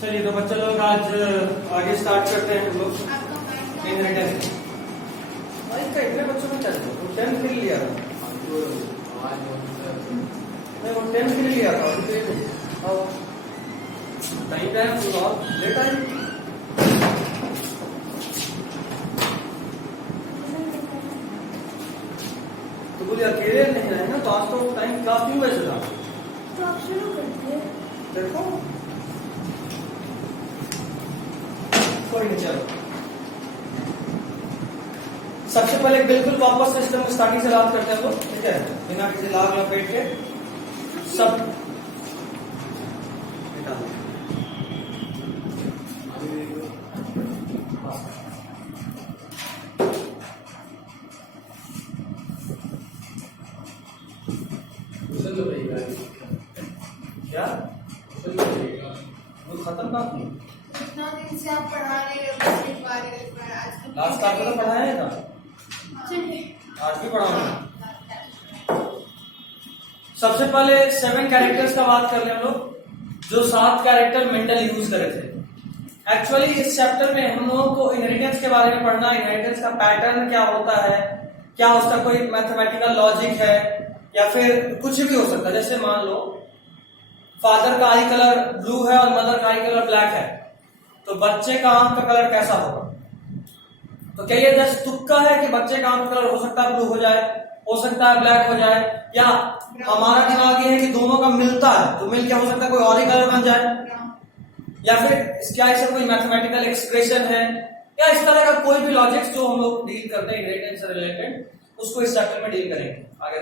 चलिए तो बच्चे लोग आज आगे स्टार्ट करते हैं हम लोग इनहेरिटेंस। और इसका इतने बच्चों में चलते वो 10 के लिए लिया था, नहीं वो 10 के लिए लिया था और टाइम है और लेट आई। तो बोले अकेले नहीं आए ना, तो आज तो टाइम काफी हुआ चला, तो आप शुरू करते देखो कोई नहीं। चलो सबसे पहले बिल्कुल वापस सिस्टम स्टार्टिंग से बात करते हैं लोग, ठीक है, बिना किसी लाग लपेट के सब निकाल। क्या वो खत्म बात नहीं, इतना दिन से आप पढ़ा रहे हो, लास्ट क्लास में तो पढ़ाया है ना, चलिए आज भी पढ़ाऊंगा। सबसे पहले 7 कैरेक्टर्स का बात कर ले हम लोग, जो 7 कैरेक्टर मेंडल यूज करे थे। एक्चुअली इस चैप्टर में हम लोगों को इनहेरिटेंस के बारे में पढ़ना, इनहेरिटेंस का पैटर्न क्या होता है, क्या उसका कोई मैथमेटिकल लॉजिक है, या फिर कुछ भी हो सकता है। जैसे मान लो फादर का आई कलर ब्लू है और मदर का आई कलर ब्लैक है, तो बच्चे का आंख का कलर कैसा होगा? तो क्या ये जस्ट तुक्का है कि बच्चे का आंख का कलर हो सकता है ब्लू हो जाए, हो सकता है ब्लैक हो जाए, या हमारा दिमाग ये है कि दोनों का मिलता है तो मिल क्या हो सकता है कोई और ही कलर बन जाए, या फिर क्या ऐसा कोई मैथमेटिकल एक्सप्रेशन है, या इस तरह का कोई भी लॉजिक्स जो हम लोग डील करते हैं इनहेरिटेंस से रिलेटेड, उसको इस चैप्टर में डील करेंगे आगे।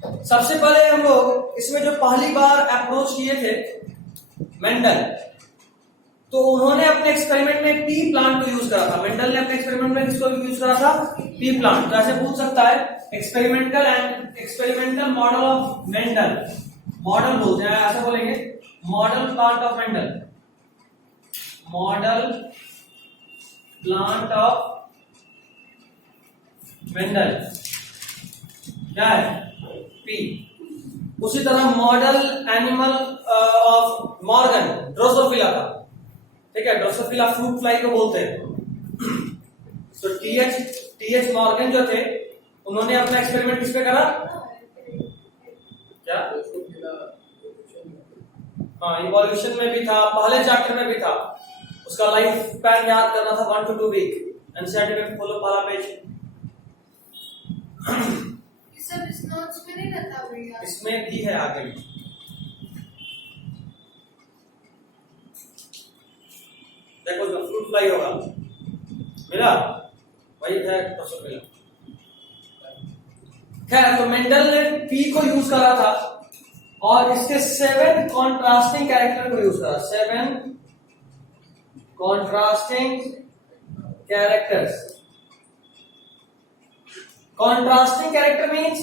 सबसे पहले हम लोग इसमें जो पहली बार अप्रोच किए थे मेंडल, तो उन्होंने अपने एक्सपेरिमेंट में पी प्लांट को यूज करा था। मेंडल ने अपने एक्सपेरिमेंट में किसको यूज करा था? P plant. तो ऐसे पूछ सकता है experimental model of Mendel, model बोलते हैं, ऐसा बोलेंगे model plant of Mendel, model plant of Mendel क्या है? पी। उसी तरह model animal of Morgan, Drosophila का, ठीक है, ड्रोसोफिला फ्रूट फ्लाई को बोलते हैं। तो टीएच मॉर्गन जो थे, उन्होंने अपना एक्सपेरिमेंट किस पे करा? क्या? हाँ, इवोल्यूशन में भी था, पहले चैप्टर में भी था। उसका लाइफ स्पैन याद करना था 1 to 2 वीक। एनसीईआरटी में खोलो पहला पेज। सब इस नोट्स में नहीं रहता भैया, इसमें भी है आगे भी। देखो इसमें फ्रूट फ्लाई होगा, मिला वही है ड्रोसोफिला। खैर, तो मेंडल ने पी को यूज करा था और इसके 7 कॉन्ट्रास्टिंग कैरेक्टर को यूज करा। 7 contrasting characters. Contrasting character means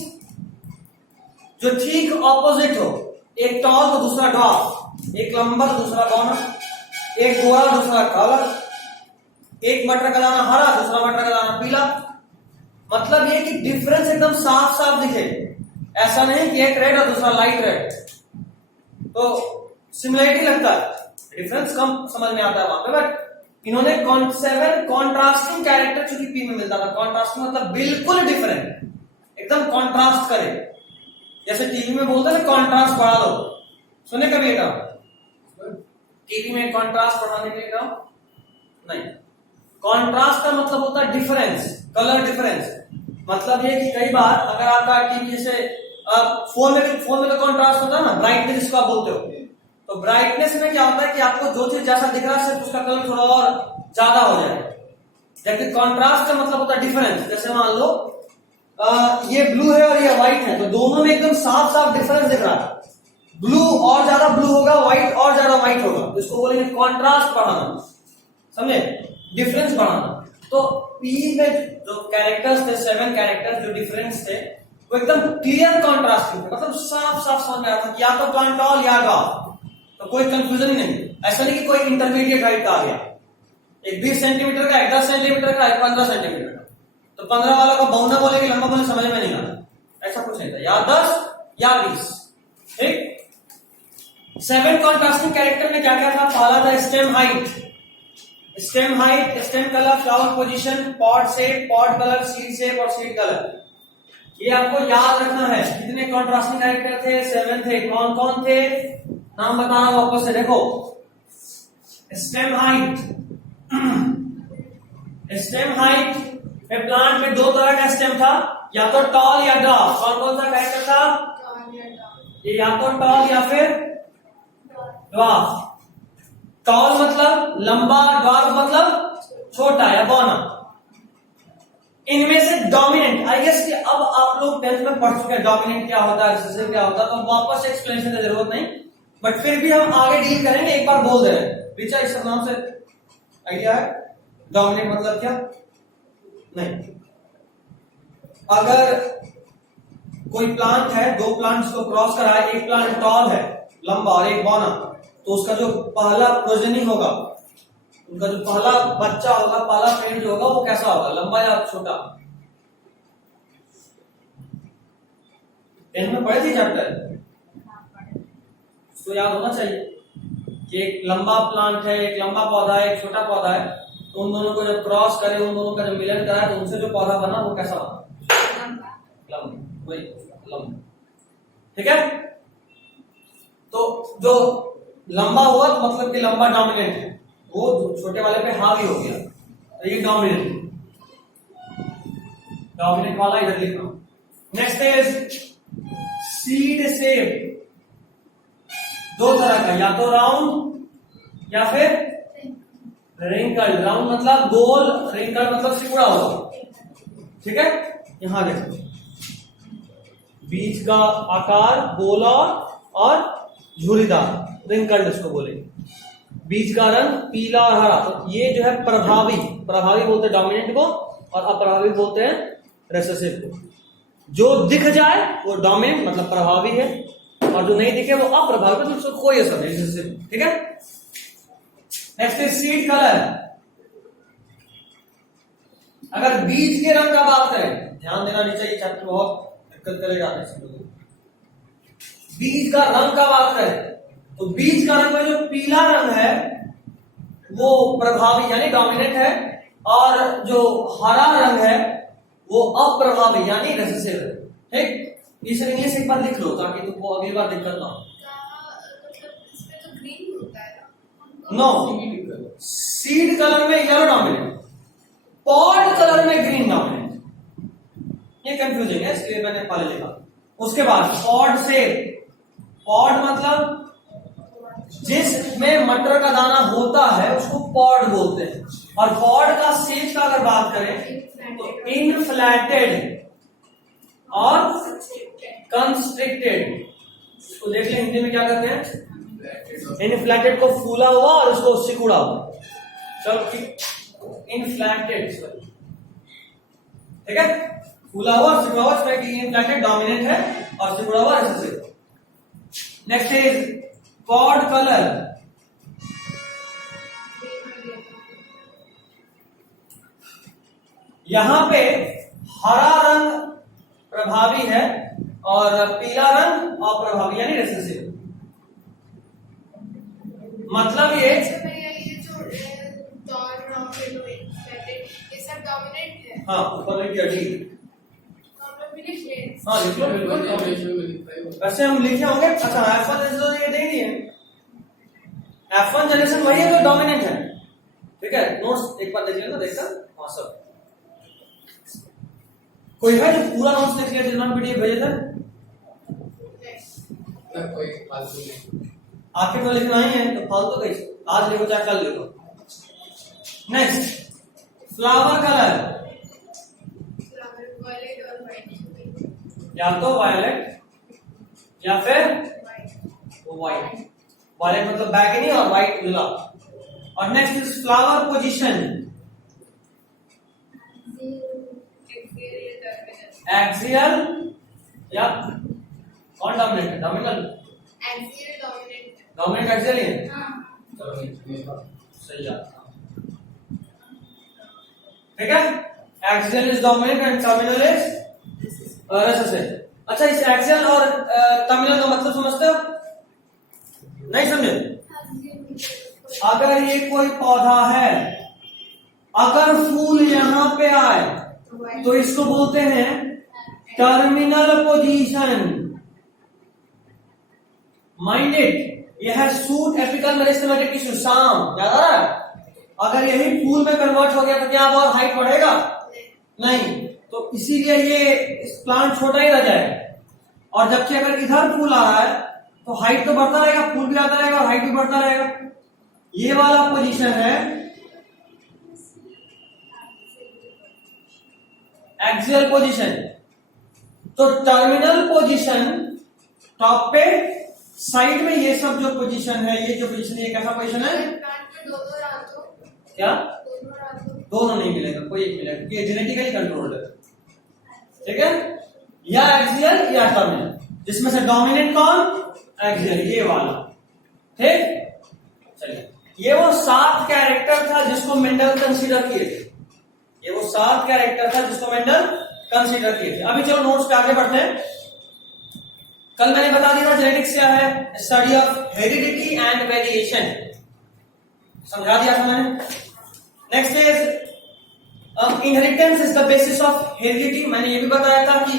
जो ठीक ऑपोजिट हो, एक टॉल तो दूसरा डॉर्फ, एक लंबा तो दूसरा बॉनर, एक गोरा दूसरा काला, एक मटर का दाना हरा दूसरा मटर का दाना पीला। मतलब ये कि डिफरेंस एकदम साफ साफ दिखे, ऐसा नहीं कि एक रेड और दूसरा लाइट रेड, तो सिमिलरिटी लगता है, डिफरेंस कम समझ में आता है वहां पे। बट इन्होंने 7 कॉन्ट्रास्टिंग कैरेक्टर चूंकि पी में मिलता था, कॉन्ट्रास्टिंग मतलब बिल्कुल डिफरेंट, एकदम कॉन्ट्रास्ट करे। जैसे टीवी में बोलते हैं ना कॉन्ट्रास्ट बढ़ा दो, सुने कभी का टीवी में कॉन्ट्रास्ट बढ़ाने के लिए कहा? नहीं, कॉन्ट्रास्ट का मतलब होता है डिफरेंस, कलर डिफरेंस। मतलब ये कि कई बार अगर आपका टीवी से फोन में तो कॉन्ट्रास्ट होता है ना, ब्राइटनेस जिसको आप बोलते हो, तो ब्राइटनेस में क्या होता है कि आपको जो चीज जैसा दिख रहा है सिर्फ उसका कलर थोड़ा और ज्यादा हो जाए। जबकि कॉन्ट्रास्ट का मतलब होता है डिफरेंस। जैसे मान लो ये ब्लू है और ये व्हाइट है, तो दोनों में एकदम साफ साफ डिफरेंस दिख रहा है, ब्लू और ज्यादा ब्लू होगा, व्हाइट और ज्यादा व्हाइट होगा, तो इसको बोलेंगे कॉन्ट्रास्ट बढ़ाना, समझे, डिफरेंस बढ़ाना। तो पी में जो कैरेक्टर्स थे, 7 कैरेक्टर्स जो डिफरेंस थे, वो एकदम क्लियर कॉन्ट्रास्टिंग थे, मतलब साफ साफ समझ में आता कि या तो टॉल या डॉर्फ, तो कोई कंफ्यूजन ही नहीं। ऐसा नहीं कि कोई इंटरमीडिएट हाइट का आ गया, एक 20 सेंटीमीटर का, एक 10 सेंटीमीटर का, एक 15 सेंटीमीटर का, तो 15 वाला को बौना बोले कि लंबा बोले समझ में नहीं आता, ऐसा कुछ नहीं था, या 10 या 20, ठीक। 7 कॉन्ट्रास्टिंग कैरेक्टर में क्या क्या था? पहला था stem height, stem colour, flower position, pod shape, pod colour, seed shape और सीड कलर। ये आपको याद रखना है। कितने कॉन्ट्रास्टिंग कैरेक्टर थे? 7 थे। कौन कौन थे? नाम बताना वापस से। देखो, स्टेम हाइट में प्लांट में 2 तरह का स्टेम था, या तो टॉल या ड्वार्फ। कौन कौन सा कैरेक्टर था? ये या तो टॉल या फिर ड्वार्फ। टॉल मतलब लंबा, ड्वार्फ मतलब छोटा या बौना। इनमें से डोमिनेंट, आई गेस कि अब आप लोग 10th में पढ़ चुके हैं डोमिनेंट क्या होता है, रिसेसिव क्या होता है, तो वापस एक्सप्लेनेशन की जरूरत नहीं, बट फिर भी हम आगे डील करेंगे। एक बार बोल दे रहे हैं। रिचा, इस नाम से आइडिया है डोमिनेंट मतलब क्या? नहीं। अगर कोई प्लांट है, 2 प्लांट्स को क्रॉस करा है, एक प्लांट टॉल है लंबा और एक बौना, तो उसका जो पहला प्रोजेनी होगा, उनका जो पहला बच्चा होगा, पहला फ्रेंड जो होगा, वो कैसा होगा? लंबा या छोटा? 10 में पढ़े थे चैप्टर, तो याद होना चाहिए कि एक लंबा प्लांट है, एक लंबा पौधा है, एक छोटा पौधा है, तो उन दोनों को जब क्रॉस करे, उन दोनों का जब मिलन कराए, तो उनसे जो पौधा बना वो कैसा होगा? लंबा। वही लंबा। ठीक है। तो जो लंबा हुआ तो मतलब कि लंबा डोमिनेंट है, वो छोटे वाले पे हावी हो गया, तो ये डोमिनेंट वाला इधर लिखना। Next is seed shape. 2 तरह का, या तो राउंड या फिर रिंकल। राउंड मतलब गोल, रिंकल मतलब सिकुड़ा हुआ। ठीक है। यहां देखो, बीज का आकार गोला और झुर्रीदार, रिंकल्ड इसको बोलेंगे। बीज का रंग पीला और हरा। तो ये जो है प्रभावी बोलते हैं डोमिनेंट को, और अप्रभावी बोलते हैं रिसेसिव को। जो दिख जाए वो डोमिनेंट मतलब प्रभावी है, और जो नहीं दिखे वो अप्रभावी, तो उसको कोई असर नहीं, रिसेसिव। ठीक है। Next is seed colour. अगर बीज के रंग का बात करें, ध्यान देना नहीं चाहिए, चैप्टर बहुत दिक्कत करेगा। बीज का रंग का बात करें तो बीज का रंग में जो पीला रंग है वो प्रभावी यानी डोमिनेंट है, और जो हरा रंग है वो अप्रभावी यानी रिसेसिव है। ठीक। इसे इंग्लिश एक बार लिख लो ताकि तुमको अगली बार दिक्कत ना हो। इसमें तो ग्रीन होता है नो, सीड कलर में येलो डोमिनेंट, पॉड कलर में ग्रीन डोमिनेंट। ये कंफ्यूजिंग है, इसलिए मैंने पहले लिखा। उसके बाद पॉड से, पॉड मतलब जिसमें मटर का दाना होता है उसको पॉड बोलते हैं। और पॉड का शेप का अगर बात करें तो इनफ्लैटेड और कंस्ट्रिक्टेड। इसको देख लें हिंदी में क्या कहते हैं? इनफ्लैटेड को फूला हुआ और उसको सिकुड़ा हुआ। चलो ठीक, इनफ्लैटेड, ठीक है। फूला हुआ और सिकुड़ा हुआ, इसमें इनफ्लैटेड डोमिनेंट है और सिकुड़ा हुआ recessive. Next is pod colour. यहां पे हरा रंग प्रभावी है और पीला रंग अप्रभावी यानी रिसेसिव। मतलब ये जो डॉट राउंड येलो ये सब डोमिनेंट है। हाँ, ऊपर लिख दिया। ठीक, हाँ लिख लो बिल्कुल। वैसे हम लिखे होंगे। अच्छा, F1 ये दे दिए। F1 जनरेशन वही है जो डोमिनेंट है। ठीक है, नोट्स एक बार देख लेना, देखकर हाँ सब। कोई है जो पूरा नोट्स देख लिया जिन्होंने पीडीएफ भेजे थे? कोई फालतू नहीं। आखिर तो लिखना ही है, तो फालतू कैसे? आज लिखो चाहे कल लिखो। Next, flower colour. या तो वायलेट या फिर व्हाइट। वायलेट मतलब बैगनी और व्हाइट गुलाब। और next is flower position. Axial या कौन डोमिनेंट है? डोमिनेंट एक्सियल ही है। सही है, ठीक है। Axial is dominant and terminal is recessive. अच्छा, इस एक्सियल और टर्मिनल का मतलब समझते हो? नहीं समझे? अगर ये कोई पौधा है, अगर फूल यहां पे आए तो इसको बोलते हैं टर्मिनल पोजीशन। माइंड इट, यह है सूट एपिकल मेरिस्टेमेटिक टिश्यू, शाम, याद आ रहा है? अगर यही फूल में कन्वर्ट हो गया तो क्या और हाइट बढ़ेगा? नहीं, तो इसीलिए ये प्लांट छोटा ही रह जाएगा। और जबकि अगर इधर फूल आ रहा है तो हाइट तो बढ़ता रहेगा, फूल भी आता रहेगा और हाइट भी बढ़ता रहेगा। ये वाला पोजीशन है एक्सियल पोजीशन। तो टर्मिनल पोजीशन टॉप पे, साइड में ये सब जो पोजीशन है, ये जो पोजीशन, ये कैसा पोजीशन है? क्या दोनों नहीं मिलेगा, कोई एक मिलेगा क्योंकि ये जेनेटिकली कंट्रोल्ड है। ठीक है, या एक्सियल या टर्मिनल, जिसमें से डोमिनेंट कौन? एक्सियल, ये वाला। ठीक, चलिए, ये वो 7 कैरेक्टर था जिसको मेंडल कंसीडर किए थे। ये वो 7 कैरेक्टर था जिसको मेंडल कंसीडर किए थे। अभी चलो नोट्स पे आगे बढ़ते हैं। कल मैंने बता दिया था जेनेटिक्स क्या है, study of heredity and variation, समझा दिया था मैंने। Next is inheritance is the basis of heredity. मैंने ये भी बताया था कि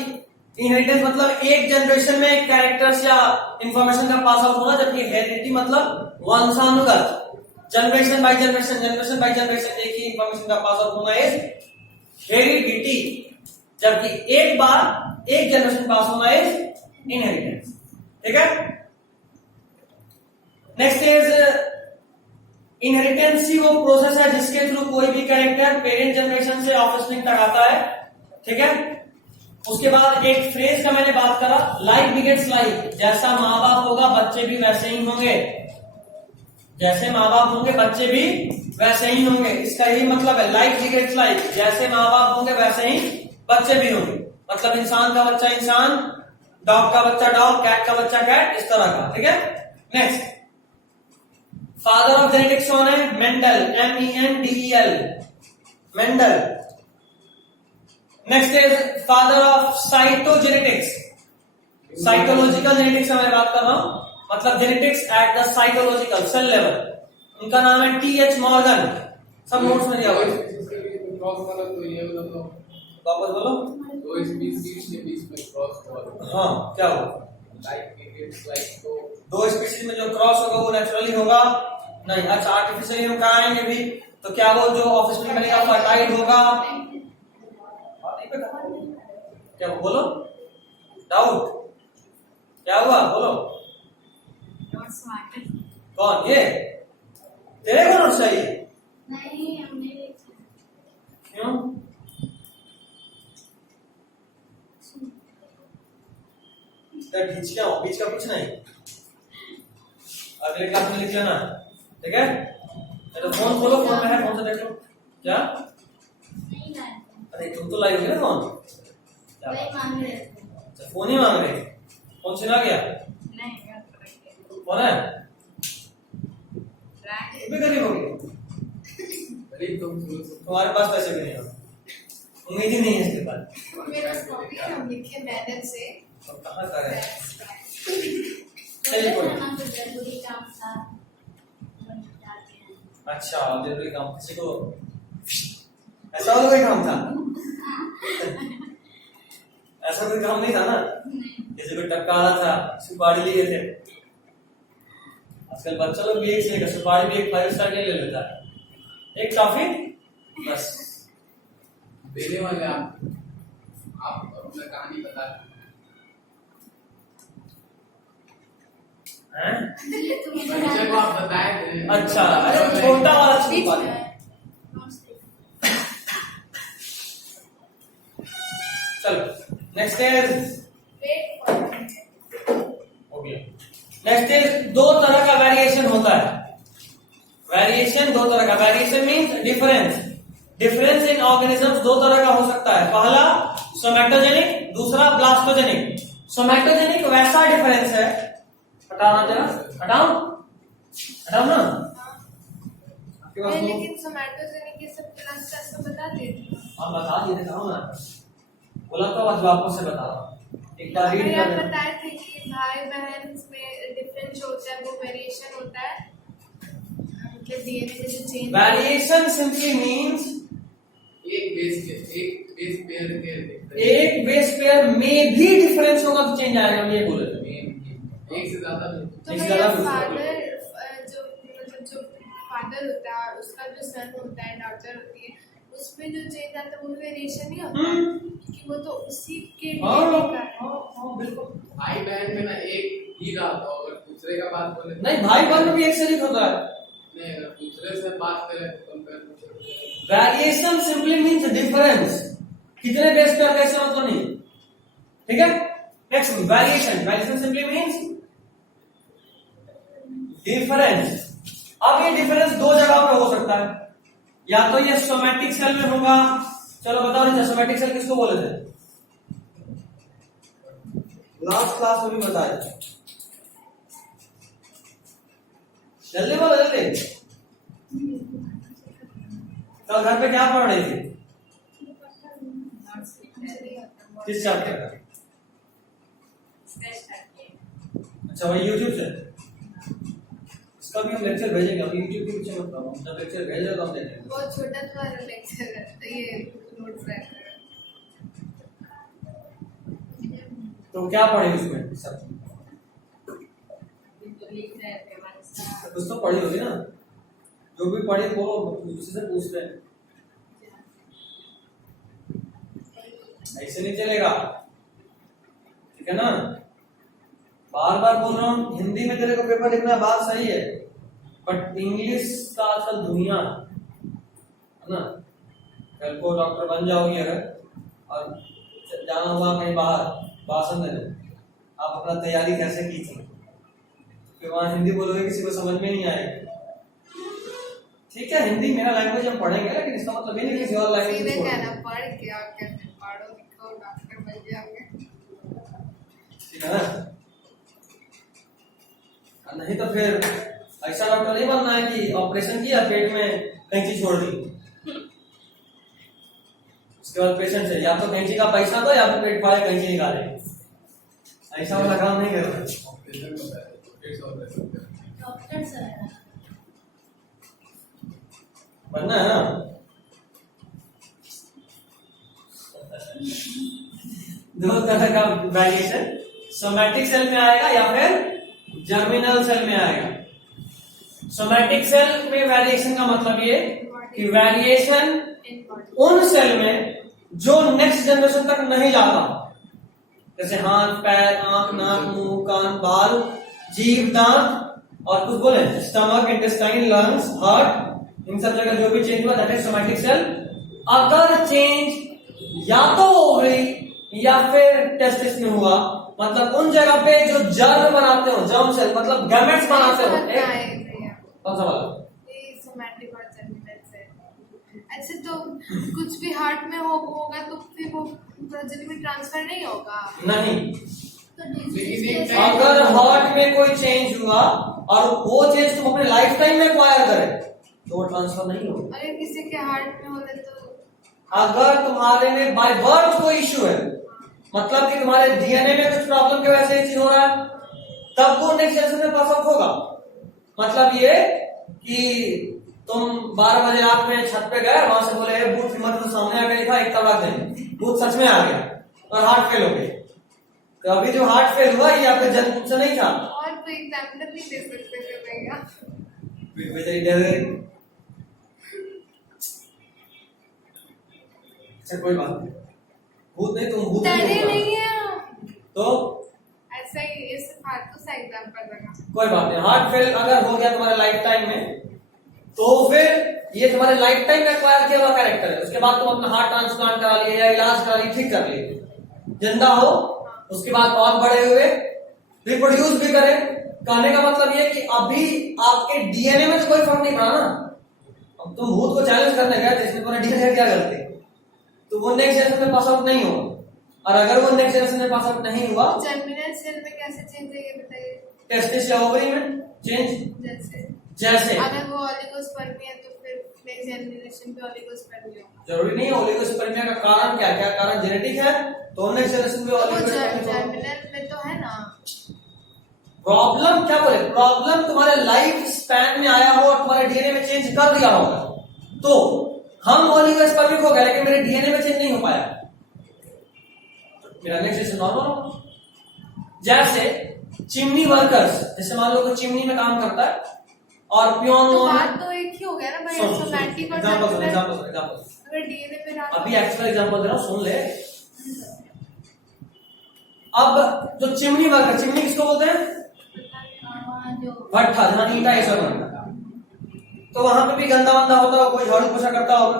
इनहेरिटेंस मतलब एक जनरेशन में कैरेक्टर्स या इंफॉर्मेशन का पास आउट होना, जबकि हेरिडिटी मतलब वंशानुगत, जनरेशन बाय जनरेशन एक ही इंफॉर्मेशन का पास आउट होना इज हेरिडिटी, जबकि एक बार एक जनरेशन पास होना इज इनहेरिटेंस। ठीक है, नेक्स्ट इज इनहेरिटेंस ही वो प्रोसेस है जिसके थ्रू कोई भी कैरेक्टर पेरेंट जनरेशन से ऑफस्प्रिंग तक आता है। ठीक है, उसके बाद एक फ्रेज का मैंने बात करा, लाइक बिगेट्स लाइक, जैसा माँ बाप होगा बच्चे भी वैसे ही होंगे, जैसे माँ बाप होंगे बच्चे भी वैसे ही होंगे। इसका यही मतलब है, लाइक बिगेट्स लाइक, जैसे माँ बाप होंगे वैसे ही बच्चे भी होंगे। मतलब इंसान का बच्चा इंसान, डॉग का बच्चा डॉग, कैट का बच्चा कैट, इस तरह का। ठीक है, नेक्स्ट, फादर ऑफ जेनेटिक्स कौन है? Mendel, MENDEL, Mendel. Next is father of cytogenetics, cytological genetics में मैं बात कर रहा हूं, मतलब genetics at the cytological cell level. उनका नाम है TH मॉर्गन, सब नोट्स में दिया हुआ है। वापस बोलो। दो स्पीशीज के बीच में क्रॉस हुआ। हाँ, क्या हो? लाइक बिगेट्स लाइक, तो दो स्पीशीज में जो क्रॉस होगा वो नेचुरली होगा नहीं। अच्छा, आर्टिफिशियली हम कहा आएंगे भी, तो क्या वो जो ऑफस्प्रिंग बनेगा फर्टाइल होगा? क्या बोलो, डाउट क्या हुआ? बोलो कौन? ये तेरे को नोट चाहिए? नहीं, हमने लिखा। क्यों? बीच का कुछ नहीं, अगले क्लास में लिख लेना। ठीक है, तो फोन खोलो, फोन में है, फोन से देख लो। क्या? नहीं लाए। अरे तुम तो लाई होगी ना फोन, वही मांग रहे थे। अच्छा, फोन ही मांग रहे, फोन छिना गया? नहीं, कौन है? भी गरीब होगी, तुम्हारे पास पैसे भी नहीं हो, उम्मीद ही नहीं है इसके पास। मेरा कॉपी हम लिखे मेहनत से। तो कहाँ करें? चलिए कोई, जरूरी काम था। अच्छा जरूरी काम, किसी को ऐसा वाला कोई काम था? ऐसा कोई काम नहीं था ना, जैसे कोई टपकाना था, सुपारी लिए थे। आजकल बच्चा लोग भी एक से लेकर सुपारी भी एक 5 स्टार के ले लेता है, एक टॉफी बस। देने वाले आप अपना कहानी बता हैं? जब आप बताए थे। अच्छा, अरे छोटा वाला सुपारी। चलो नेक्स्ट इज, हो गया। नेक्स्ट इज, दो तरह का वेरिएशन होता है। वेरिएशन दो तरह का, variation means difference. Difference in organisms दो तरह का हो सकता है, पहला सोमैटोजेनिक, दूसरा ब्लास्टोजेनिक। सोमैटोजेनिक वैसा डिफरेंस है, हटाना जरा, हटाओ हटाओ ना। लेकिन सोमैटोजेनिक ये सब क्लास का सब बता देते हैं। आप बता दिए थे, कहा ना बोला तो आज वापस से बता रहा हूं। एक बार रीड अभी कर आप लेना। बताए थे कि भाई बहन में डिफरेंस होता है, वो वेरिएशन होता है, मतलब डीएनए में जो चेंज। वेरिएशन सिंपली मींस एक बेस पेयर के एक बेस पेयर में भी डिफरेंस होगा तो चेंज आएगा, हम ये बोले थे। एक से ज्यादा नहीं। तो एक भैया ज्यादा कुछ फादर जो मतलब जो फादर होता है उसका जो सन होता है, डॉटर होती है, उसमें जो चेंज आता है वो वेरिएशन ही होता है, कि वो तो उसी के हाँ डीएनए का है। हाँ बिल्कुल। भाई बहन में ना एक ही रहा था, अगर दूसरे का बात बोले तो- नहीं, भाई बहन में भी एक से नहीं होता है। नहीं, अगर दूसरे से बात करें तो compare variation simply means difference, कितने बेस पे कैसे मतलब नहीं, ठीक है। Next variation, variation simply means difference. अब ये डिफरेंस दो जगह पे हो सकता है, या तो ये सोमैटिक सेल में होगा। चलो बताओ नहीं, सोमैटिक सेल किसको बोले थे? लास्ट क्लास में भी बताया, जल्दी बोलो जल्दी। कल घर पे क्या पढ़ रही थी? किस चैप्टर का? अच्छा भाई यूट्यूब से, इसका भी हम लेक्चर भेजेंगे। अभी यूट्यूब के पीछे मत पड़ो, जब लेक्चर भेजेगा तो हम देखेंगे। बहुत छोटा तुम्हारा लेक्चर है ये, नोट्स है। तो क्या पढ़े उसमें सब? कुछ तो पढ़ी होगी ना, जो भी पढ़ी वो दूसरे से पूछ रहे हैं। ऐसे नहीं चलेगा, ठीक है ना। बार बार बोल रहा हूँ, हिंदी में तेरे को पेपर लिखना है, बात सही है, बट इंग्लिश का आजकल दुनिया है ना। कल को डॉक्टर बन जाओगी अगर, और जाना हुआ कहीं बाहर भाषण देने, आप अपना तैयारी कैसे की थी, फिर वहां हिंदी बोलोगे किसी को समझ में नहीं आएगी। ठीक है, हिंदी मेरा लैंग्वेज हम पढ़ेंगे, लेकिन इसका मतलब ये नहीं किसी और लैंग्वेज सीधे में कहना पढ़ के और क्या पढ़ो लिखो डॉक्टर बन जाओगे। ठीक है ना। नहीं तो फिर ऐसा डॉक्टर नहीं बनना है कि ऑपरेशन किया, पेट में कैंची छोड़ दी, उसके बाद पेशेंट से या तो कैंची का पैसा दो या फिर पेट फाड़े कैंची निकाले। ऐसा वाला काम नहीं करना। डॉक्टर सर बनना है ना। दो तरह का वेरिएशन, सोमैटिक सेल में आएगा या फिर जर्मिनल सेल में आएगा। सोमैटिक सेल में वेरिएशन का मतलब ये कि वेरिएशन उन सेल में जो नेक्स्ट जनरेशन तक नहीं जाता, जैसे हाथ, पैर, आंख, नाक, मुंह, कान, बाल, जीभ, दांत और कुछ बोले स्टमक, इंटेस्टाइन, लंग्स, हार्ट, इन सब जगह जो भी चेंज हुआ दैट इज सोमैटिक सेल। अगर चेंज या तो ओवरी या फिर टेस्टिस में हुआ, मतलब उन जगह पे जो जर्म बनाते हो, जर्म सेल मतलब गैमेट्स बनाते हो, कौन सा वाला? सोमैटिक और जर्मिनल सेल। अच्छा, तो कुछ भी हार्ट में होगा तो फिर वो प्रोजेनी में ट्रांसफर नहीं होगा? नहीं, तो डिजीज अगर हार्ट में कोई चेंज हुआ और वो चेंज तुम अपने लाइफ टाइम में एक्वायर करे तो वो ट्रांसफर नहीं होगा। अगर किसी के हार्ट में होता तो अगर तुम्हारे में बाय बर्थ कोई इश्यू है, मतलब कि तुम्हारे डीएनए में कुछ प्रॉब्लम की वजह से ये चीज हो रहा है, तब वो नेक्स्ट जनरेशन में पास आउट होगा। मतलब ये कि तुम 12 बजे रात में छत पे गए, वहां से बोले भूत हिम्मत तो सामने आ गई था, एक तबाक देंगे, भूत सच में आ गया और हार्ट फेल हो गई। तो अभी जो हार्ट फेल हुआ ये आपके जन्म से नहीं था। और कोई एग्जाम्पल नहीं दे सकते थे भैया? बेचारी डर गई। अच्छा कोई बात नहीं, भूत नहीं, तुम भूत डरे नहीं नहीं होगा। है हम। तो ऐसा ही ये फालतू सा एग्जाम्पल लगा। कोई बात नहीं, हार्ट फेल अगर हो गया तुम्हारे लाइफ टाइम में तो फिर ये तुम्हारे लाइफ टाइम में एक्वायर किया हुआ कैरेक्टर है। उसके बाद तुम अपना हार्ट ट्रांसप्लांट करा लिए या इलाज करा लिए, ठीक कर लिए, जिंदा हो, उसके बाद और बड़े हुए, रिप्रोड्यूस भी करे। कहने का मतलब ये कि अभी आपके डीएनए में तो कोई फर्क नहीं पड़ा ना। अब तुम भूत को चैलेंज करने गए जिसमें तुम्हारा डीएनए क्या गलती, तो वो नेक्स्ट जनरेशन में पास आउट नहीं होगा। और अगर वो नेक्स्ट जनरेशन में पास आउट नहीं हुआ, जर्मिनल सेल में कैसे चेंज है ये बताइए? टेस्टिस या ओवरी में चेंज जैसे जैसे अगर वो ओलिगोस्पर्मी है तो फिर नेक्स्ट जनरेशन पे ओलिगोस्पर्मिया होगा। जरूरी नहीं है। ओलिगोस्पर्मिया का कारण क्या क्या कारण जेनेटिक है, तो नेक्स्ट जनरेशन में वो ओलिगोस्पर्मिया। जर्मिनल में तो है ना। प्रॉब्लम क्या बोले, प्रॉब्लम तुम्हारे लाइफ स्पैन में आया हो और तुम्हारे डीएनए में चेंज कर दिया होगा। तो हम ओलिगोस्पर्मिक हो गए लेकिन मेरे डीएनए में चेंज नहीं हो पाया, मेरा नेक्स्ट जनरेशन नॉर्मल होगा। जैसे चिमनी वर्कर्स, जैसे मान लो कोई चिमनी में काम करता है और प्योन तो बात तो एक ही हो गया ना भाई, सोमैटिक और एग्जांपल अगर डीएनए में रहा अभी एक्चुअल एग्जांपल दे रहा हूं, सुन ले। अब जो चिमनी वर्कर, चिमनी किसको बोलते हैं? जो भट्ठा, जहां ईंटा ये सब बनता है। तो वहां पे भी गंदा वंदा होता होगा, कोई झाड़ू पोछा करता होगा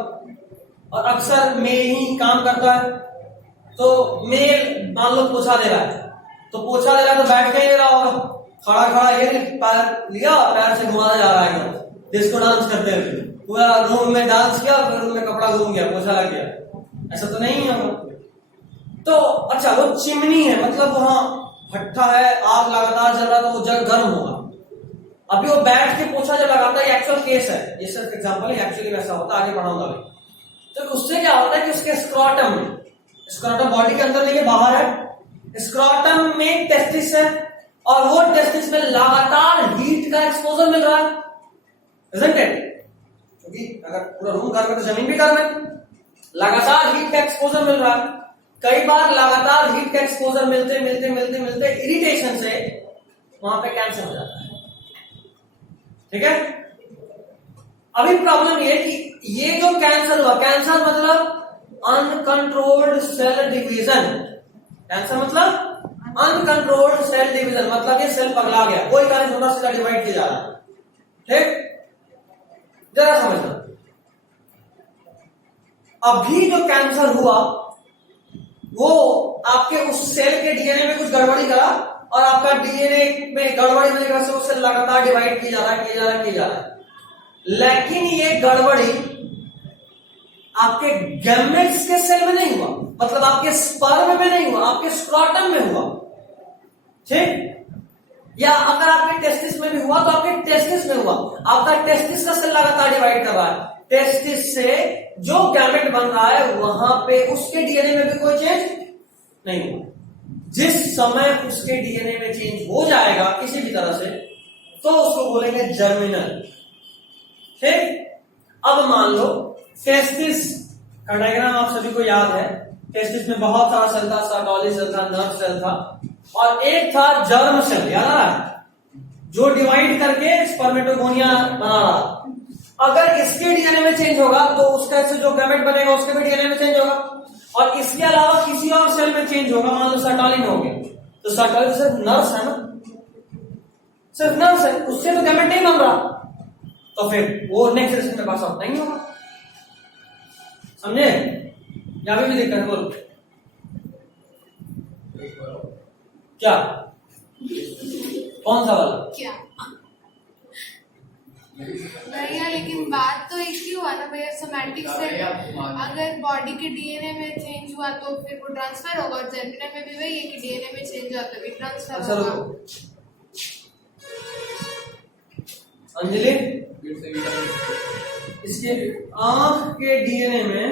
और अक्सर मेल ही काम करता है। तो मेल मान लो पोछा दे रहा है, तो पोछा दे रहा है तो बैठ के ही दे रहा होगा, खड़ा खड़ा ये पैर लिया, पैर से घुमाया जा रहा है एकदम डिस्को डांस करते हुए, पूरा रूम में डांस किया, फिर रूम में कपड़ा घूम गया, पोछा लग गया। ऐसा तो नहीं है वो। तो अच्छा, वो चिमनी है, मतलब वहां भट्ठा है, आग लगातार जल रहा, तो वो जग गर्म होगा। अभी वो बैठ के पोछा जब लगाता है, एक्चुअल केस है, ये सिर्फ एग्जांपल है, एक्चुअली वैसा होता है, आगे पढ़ाऊंगा मैं। तो उससे क्या होता है कि उसके स्क्रॉटम में, स्क्रॉटम बॉडी के अंदर नहीं, बाहर है, स्क्रॉटम में टेस्टिस है और वो टेस्टिस में लगातार हीट का एक्सपोजर मिल रहा है, isn't it? क्योंकि अगर पूरा रूम गर्म है तो जमीन भी गर्म है, लगातार हीट का एक्सपोजर मिल रहा है। कई बार लगातार हीट का एक्सपोजर मिलते मिलते मिलते मिलते इरिटेशन से वहां पे कैंसर हो जाता है। ठीक है, अभी प्रॉब्लम ये है कि ये जो कैंसर हुआ, कैंसर मतलब अनकंट्रोल्ड सेल डिवीजन, कैंसर मतलब अनकंट्रोल्ड सेल डिवीजन, मतलब ये सेल पगला गया, कोई कारण छोटा सीधा डिवाइड किया जा रहा है। ठीक, जरा समझना, अभी जो कैंसर हुआ वो आपके उस सेल के डीएनए में कुछ गड़बड़ी करा और आपका डीएनए में गड़बड़ी होने की वजह से वो सेल लगातार डिवाइड किया जा रहा है, किया जा रहा है, किया जा रहा है। लेकिन ये गड़बड़ी आपके गैमेट्स के सेल में नहीं हुआ, मतलब आपके स्पर्म में नहीं हुआ, आपके स्क्रॉटम में हुआ। ठीक, या अगर आपके टेस्टिस में भी हुआ तो आपके टेस्टिस में हुआ, आपका टेस्टिस का सेल लगातार डिवाइड कर रहा है, टेस्टिस से जो गैमेट बन रहा है वहां पे उसके डीएनए में भी कोई चेंज नहीं हुआ। जिस समय उसके डीएनए में चेंज हो जाएगा किसी भी तरह से, तो उसको बोलेंगे जर्मिनल। ठीक, अब मान लो टेस्टिस का डायग्राम आप सभी को याद है, टेस्टिस में बहुत सारा सेल था, सर्टोली सेल था, नर्व सेल था और एक था जर्म सेल, याद आ रहा है, जो डिवाइड करके स्पर्मेटोगोनिया बना रहा। अगर इसके डीएनए में चेंज होगा तो उसका से जो गैमेट बनेगा उसके भी डीएनए में चेंज होगा, और इसके अलावा किसी और सेल में चेंज होगा, मान लो सर्टोली में हो गया, तो सर्टोली सिर्फ नर्व्स है ना, सिर्फ नर्व्स है, उससे तो गैमेट नहीं बन रहा, तो फिर वो नेक्स्ट जनरेशन में पास आउट नहीं होगा। समझे? यहां भी दिक्कत है, बोलो क्या, कौन सा वाला? क्या भैया, लेकिन बात तो एक ही हुआ ना भैया, सोमैटिक से अगर बॉडी के डीएनए में चेंज हुआ तो फिर वो ट्रांसफर होगा, और जर्मिनल में भी वही है कि डीएनए में चेंज हुआ तो भी ट्रांसफर होगा। अंजलि, इसके आंख के डीएनए में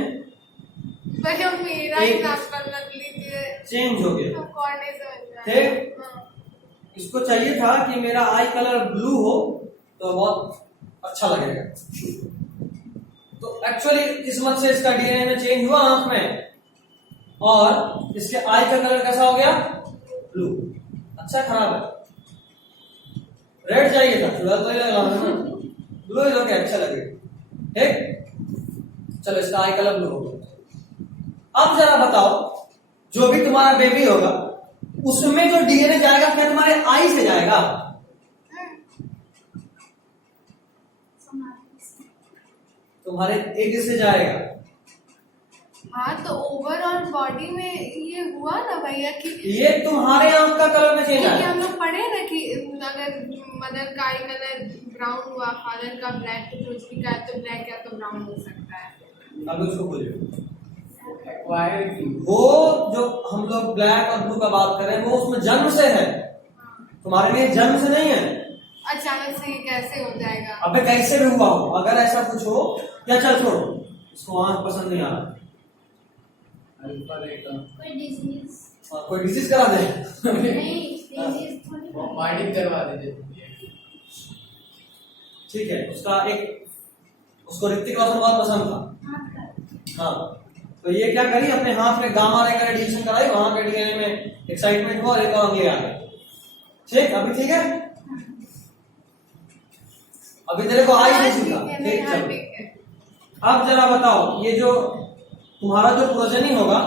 भैया मेरा ही ट्रांसफर मत लीजिए, चेंज हो गया, तो कौन नहीं समझ रहा। ठीक, इसको चाहिए था कि मेरा आई कलर ब्लू हो तो बहुत अच्छा लगेगा, तो एक्चुअली किस्मत से इसका डीएनए में चेंज हुआ आंख में, और इसके आई का कलर कैसा हो गया? ब्लू। अच्छा खराब है, रेड चाहिए था, ब्लू इज ओके, अच्छा लगेगा। ठीक, चलो इसका आई कलर ब्लू हो गया। अब जरा बताओ, जो भी तुम्हारा बेबी होगा उसमें जो डीएनए जाएगा क्या तुम्हारे आई से जाएगा? तुम्हारे एग से जाएगा। हाँ, तो ओवरऑल बॉडी में ये हुआ ना भैया कि ये तुम्हारे आंख का कलर में चेंज क्योंकि आया। हम लोग पढ़े ना कि अगर मदर का आई कलर ब्राउन हुआ, फादर का ब्लैक, तो रोशनी का तो ब्लैक या तो ब्राउन हो सकता है। अब उसको बोलिए, वो जो हम लोग ब्लैक और ब्लू का बात कर रहे हैं वो उसमें जन्म से है, तुम्हारे लिए जन्म से नहीं है। अचानक से ये कैसे हो जाएगा? अबे कैसे भी हुआ हो, अगर ऐसा कुछ हो या चल छोड़ो, इसको आंख पसंद नहीं आ रहा। अल्फा रहेगा कोई डिजीज कोई डिसीज करा दे। नहीं, डिजीज थोड़ी वो माइनिंग करवा दीजिए। ठीक है, उसका एक, उसको ऋतिक रोशन बहुत पसंद था। हाथ का हाँ, तो ये क्या करी, अपने हाथ में गामा रे का रेडिएशन कराई, वहां पे डीएनए में एक्साइटमेंट हुआ और एक और अंग आ गया। ठीक, अभी ठीक है, अभी तेरे को आई नहीं सीखा। ठीक, चल ठीक है। अब जरा बताओ, ये जो तुम्हारा जो प्रोजनी होगा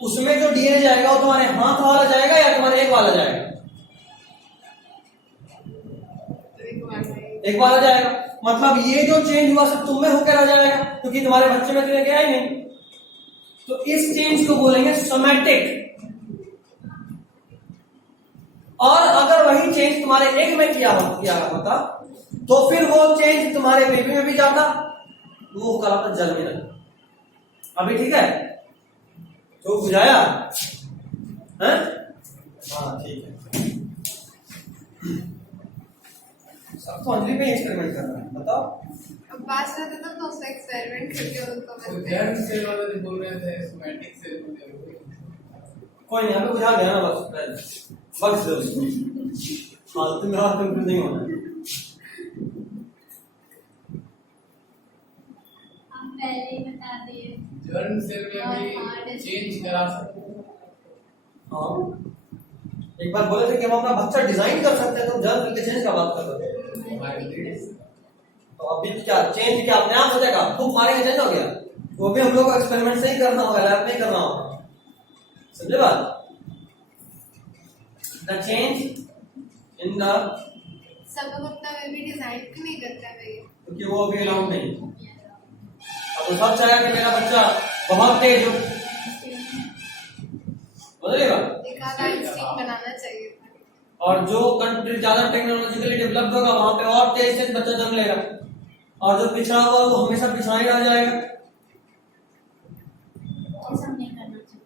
उसमें जो डीएनए जाएगा वो तुम्हारे हाथ वाला जाएगा या तुम्हारे एक वाला जाएगा? एक वाला जाएगा। मतलब ये जो चेंज हुआ सब तुम में होकर आ जाएगा, क्योंकि तुम्हारे बच्चे में तुम्हें गया ही नहीं। तो इस चेंज को बोलेंगे सोमैटिक। और अगर वही चेंज तुम्हारे एग में किया होता तो फिर वो चेंज तुम्हारे बेबी में भी जाता, वो कहलाता जर्मिनल। अभी ठीक है, तो बुझाया है? हाँ ठीक है। सब तो अंजलि पे एक्सपेरिमेंट कर रहा है, बताओ। अब बात करते तो उसका एक्सपेरिमेंट करके उनको तो बस ध्यान से वाला जो बोल रहे थे सोमैटिक सेल में कोई नहीं, अभी बुझा गया ना, बस दो उसको, फालतू में और कंफ्यूज नहीं होना। हम पहले ही बता दिए। जर्म सेल में भी चेंज करा सकते हैं। हाँ, एक बार बोले थे कि हम अपना बच्चा डिजाइन कर सकते हैं, तो जर्म के चेंज का बात कर रहे थे। तो अभी क्या चेंज, क्या अपने आप हो जाएगा? खूब मारेंगे चेंज हो गया, वो भी हम लोग को एक्सपेरिमेंट से ही करना होगा, लैब में करना होगा। समझे बात? द चेंज इन द, सब लोग अपना बेबी डिजाइन क्यों नहीं करते हैं भैया? क्योंकि वो अभी अलाउड नहीं। अब वो सब चाहेगा कि मेरा बच्चा बहुत तेज हो, बोलेगा। एक आधा इंस्टिंक्ट बनाना चाहिए था। और जो कंट्री ज्यादा टेक्नोलॉजिकली डेवलप्ड होगा वहां पे और तेज से बच्चा जन्म लेगा, और जो पिछड़ा हुआ वो हमेशा पिछड़ा ही रह जाएगा। ऐसा नहीं करना चाहिए।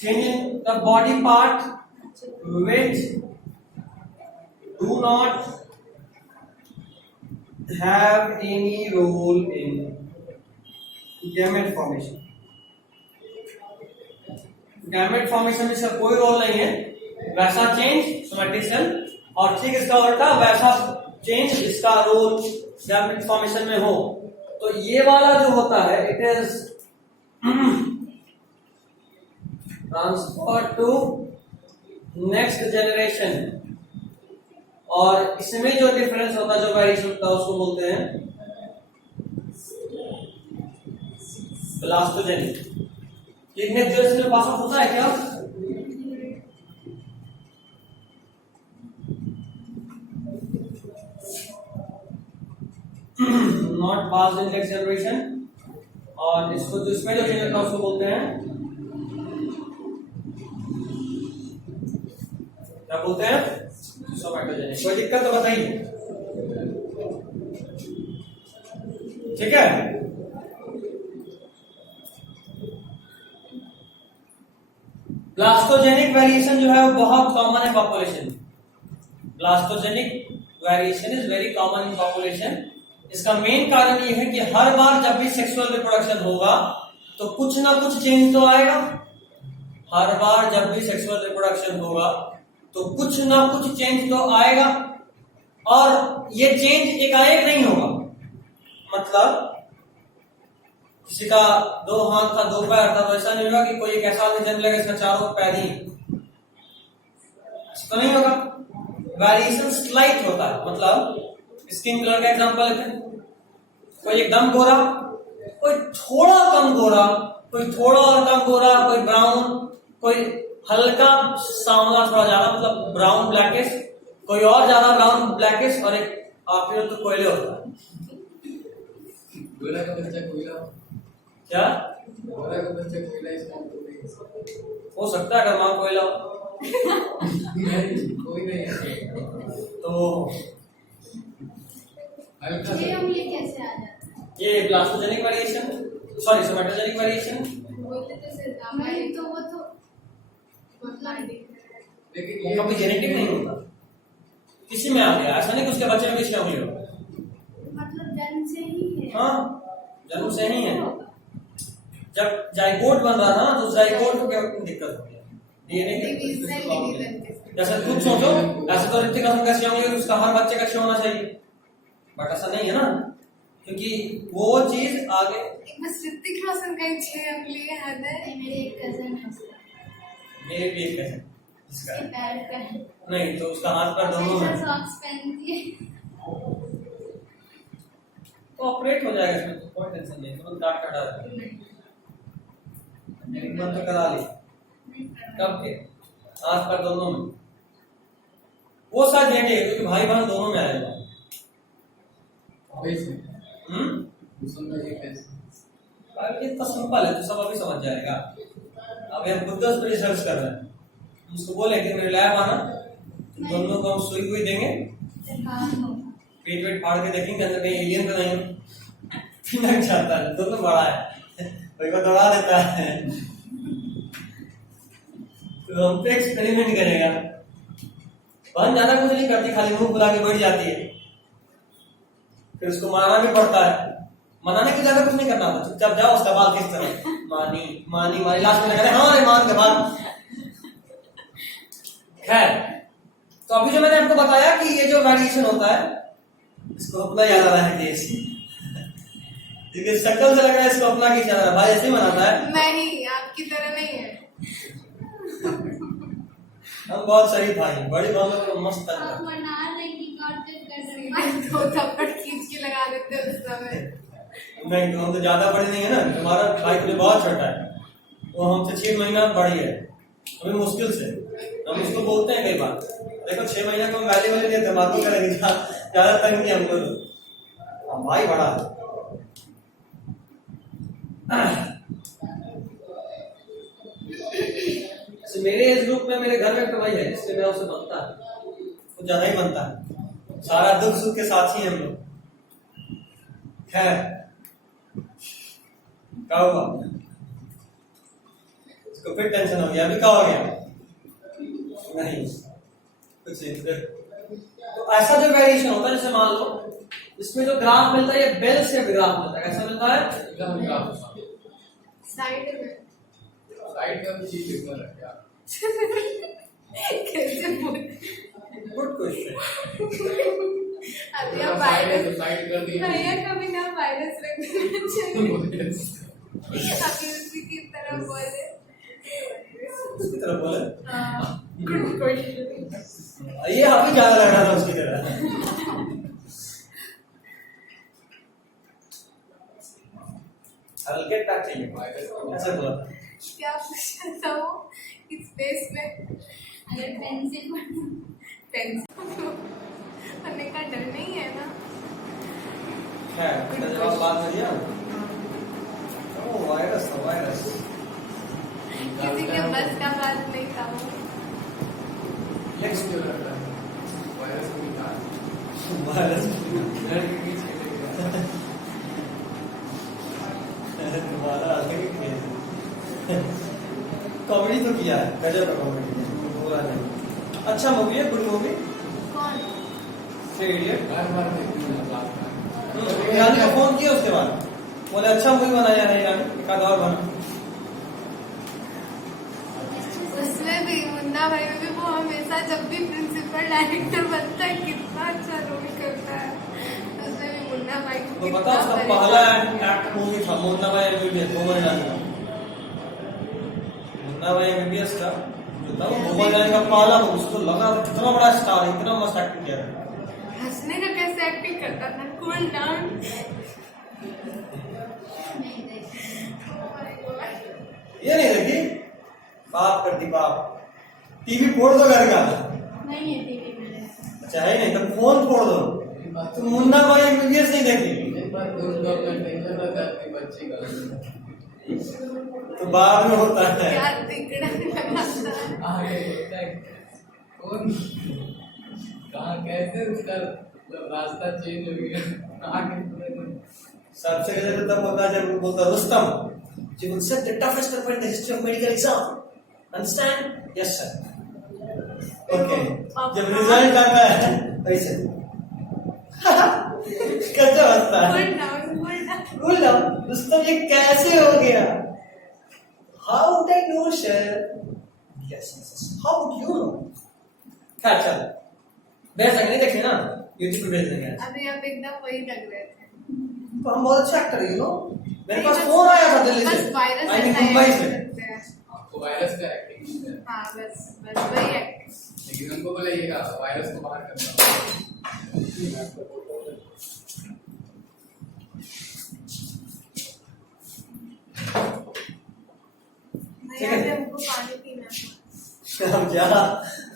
Changing the body part which do not have any role in gamete formation. Gamete formation में इसका कोई रोल नहीं है, वैसा चेंज सोमैटिक सेल, और ठीक इसका उल्टा वैसा चेंज इसका रोल गैमेट फॉर्मेशन में हो। तो ये वाला जो होता है it is transfer to next generation, और इसमें जो डिफरेंस होता है, जो वेरिएशन होता है, उसको बोलते हैं ब्लास्टोजेनिक। नेक्स्ट जनरेशन में पास आउट होता है क्या? Not pass in next generation, और इसको जो इसमें जो चेंज होता है उसको बोलते हैं, क्या बोलते हैं? सोमैटोजेनिक। कोई दिक्कत तो बताइए। ठीक है, ब्लास्टोजेनिक वेरिएशन जो है वो बहुत कॉमन है population. Blastogenic variation is very common in population. इसका मेन कारण ये है कि हर बार जब भी सेक्सुअल रिप्रोडक्शन होगा तो कुछ ना कुछ चेंज तो आएगा। हर बार जब भी सेक्सुअल रिप्रोडक्शन होगा तो कुछ ना कुछ चेंज तो आएगा, और ये चेंज एकाएक नहीं होगा। मतलब किसी का 2 हाथ था 2 पैर था, तो ऐसा नहीं होगा कि कोई एक ऐसा आदमी जन्म लेगा इसका 4 पैर ही, तो नहीं होगा। वेरिएशन स्लाइट होता है। मतलब स्किन कलर का एग्जांपल लेते हैं, कोई एकदम गोरा, कोई थोड़ा कम गोरा, कोई थोड़ा और कम गोरा, कोई ब्राउन, कोई हल्का सांवला थोड़ा ज्यादा, मतलब ब्राउन ब्लैकिश, कोई और ज्यादा ब्राउन ब्लैकिश, और एक आखिर तो कोयले होता है। गोरा का बच्चा कोयला, क्या गोरा का बच्चा कोयला इसका हो सकता है? अगर मां कोयला हो कोई नहीं है। तो हल्का ये उंगली कैसे आ जाता है? ये ब्लास्टोजेनिक वेरिएशन, सॉरी सोमैटोजेनिक वेरिएशन। बोलते तो सिर्फ नहीं तो वो तो लेकिन वो कभी जेनेटिक नहीं होता। किसी में आ गया, ऐसा नहीं कि उसके बच्चे में किसी में उंगली हो। मतलब जन्म से ही है। हाँ, जन्म से ही है। जब जाइगोट बन रहा था तो जाइगोट को क्या दिक्कत होगी, डीएनए जैसे खुद सोचो, ऐसे तो ऋतिक रोशन का 6 उंगली उसका हर बच्चे का 6 होना चाहिए, बट ऐसा नहीं है ना, क्योंकि वो चीज आगे। बस ऋतिक रोशन का ही 6 उंगली है। मेरे एक कजन है उसका, मेरे भी एक है इसका, उसके पैर का है। नहीं तो उसका हाथ पर दोनों में, सॉक्स पहनती है। तो ऑपरेट हो जाएगा, इसमें कोई टेंशन नहीं, तुरंत काट कटा देंगे। ट्रीटमेंट तो करा ली, कब के हाथ पर दोनों में, वो शायद लेंगे क्योंकि भाई बहन दोनों में आएगा। वैसे हम्म, इतना सिंपल है तो सब अभी समझ जाएगा। अभी हम खुद 10 रिसर्च कर रहे हैं, उसको बोले कि मेरे लैब आना, तो दोनों को हम सुई हुई देंगे, पेट वेट फाड़ के देखेंगे अंदर कहीं एलियन तो नहीं, फिनक जाता है, दोनों बड़ा है, कोई को दौड़ा देता है, तो हम पे एक्सपेरिमेंट करेगा। बहन ज्यादा कुछ नहीं करती, खाली मुंह फुला के बैठ जाती है, फिर उसको मनाना भी पड़ता है। मनाने की ज्यादा कुछ नहीं करना होता, चुपचाप जाओ, उसका बाल किस तरह मानी मानी मानी, लास्ट में कहते हैं हाँ रे मान के बाद। खैर, तो अभी जो मैंने आपको बताया कि ये जो वेरिएशन होता है, इसको अपना याद आ रहा है केस, देखिए शक्ल से लग रहा है इसको अपना की याद आ रहा है, भाई ऐसे ही बनाता है। नहीं, आपकी तरह नहीं है। हम बहुत सही भाई, बड़ी भावना को मस्त आप करता मना रहे कि कॉन्टेक्ट कर रहे मैं हैं। 2 थप्पड़ खींच के लगा देते उस समय। नहीं, तो हम तो ज्यादा बड़े नहीं है ना, तुम्हारा भाई तो बहुत छोटा है, वो हमसे 6 महीना बड़ी है, अभी मुश्किल से। हम उसको बोलते हैं कई बार, देखो 6 महीने को हम वैल्यू वाले नहीं, दिमाग करेंगे ज्यादा तंग नहीं हमको, तो भाई बड़ा है। मेरे एज ग्रुप में मेरे घर में एक भाई है, इसलिए मैं उससे बनता है, वो ज्यादा ही बनता है, सारा दुख सुख के साथ ही हम लोग। खैर, क्या हुआ इसको, फिर टेंशन हो गया, अभी क्या हो गया, नहीं कुछ नहीं। तो ऐसा जो वेरिएशन होता है, जैसे मान लो इसमें जो ग्राफ मिलता है, ये बेल से ग्राफ मिलता है, कैसा मिलता है, साइड में साइड का भी चीज लिखकर रख यार। कैसे बोल, गुड क्वेश्चन। अभी आप वायरस, साइड कर दिया भैया कभी ना वायरस रख देना चाहिए। अभी उसी की तरह बोले। उसकी तरफ बोले, गुड क्वेश्चन। ये अभी ज्यादा लग रहा था उसकी तरह। हल्के टच चाहिए, ऐसे बोला क्या पूछा था वो, किस स्पेस में? अगर पेंसिल पेंसिल पढ़ने का डर नहीं है ना। है, इसका जवाब बाद में दिया। ओ वायरस था, वायरस। किसी के बस का बात नहीं था वो। नेक्स्ट क्यों लगता है वायरस को निकाल वायरस घर के बीच चलेगा। तुम्हारा आगे कॉमेडी तो किया है, गजब का कॉमेडी, बोला नहीं। अच्छा मूवी है, गुड मूवी, कौन? 3 इडियट। बार बार देखती हूँ बात ईरानी को फोन किया उसके बाद, बोले अच्छा मूवी बनाया है ईरानी, एक आध और बना। उसमें भी मुन्ना भाई में भी वो हमेशा जब भी प्रिंसिपल डायरेक्टर बनता है कितना अच्छा रोल करता है। उसमें भी मुन्ना भाई को तो कितना पता उसका परेशान- पहला एक्ट मूवी था मुन्ना भाई एमबीबीएस, भूमर जाने का। मुन्ना भाई एमबीबीएस का जो था, वो भूमर जाने का पहला मूवी, उसको लगा कितना बड़ा स्टार है, इतना मस्त एक्टिंग किया है। हंसने का कैसे एक्टिंग करता था, कूल डाउन। नहीं देखी। ये नहीं देखी, बाप करती बाप, टीवी फोड़ दो घर का, नहीं है टीवी मेरे। चाहे नहीं तो फोन फोड़ दो, तुम मुन्ना भाई एमबीबीएस नहीं देखी एक बार दोस्त को अपना टेंशन रहता है अपनी बच्ची का तो बाद में होता है। क्या तिकड़ा लगाता है। आगे होता है कौन कहाँ कैसे उसका रास्ता चेंज हो गया आगे सबसे पहले तो तब होता है जब वो बोलता है Rustam, you will set the toughest paper in the history of medical exam. Understand? Yes, sir. Okay. जब रिजल्ट आता है ऐसे कैसे हंसता है? Cool down, cool down. Cool down दोस्तों, ये कैसे हो गया? How would I know sir? Yes, how would you know? खैर चल, भेज देंगे, नहीं देखे ना यूट्यूब पे भेज देंगे। अभी आप एकदम वही लग रहे थे। तो हम बहुत अच्छे एक्टर है, यू नो। मेरे पास फोन आया था दिल्ली से, बस वायरस आई थिंक मुंबई से। आपको वायरस का एक्टिंग है, हाँ बस वही एक्टिंग। लेकिन उनको बोलिएगा वायरस को बाहर करना। भैया ने हमको पानी पीना है।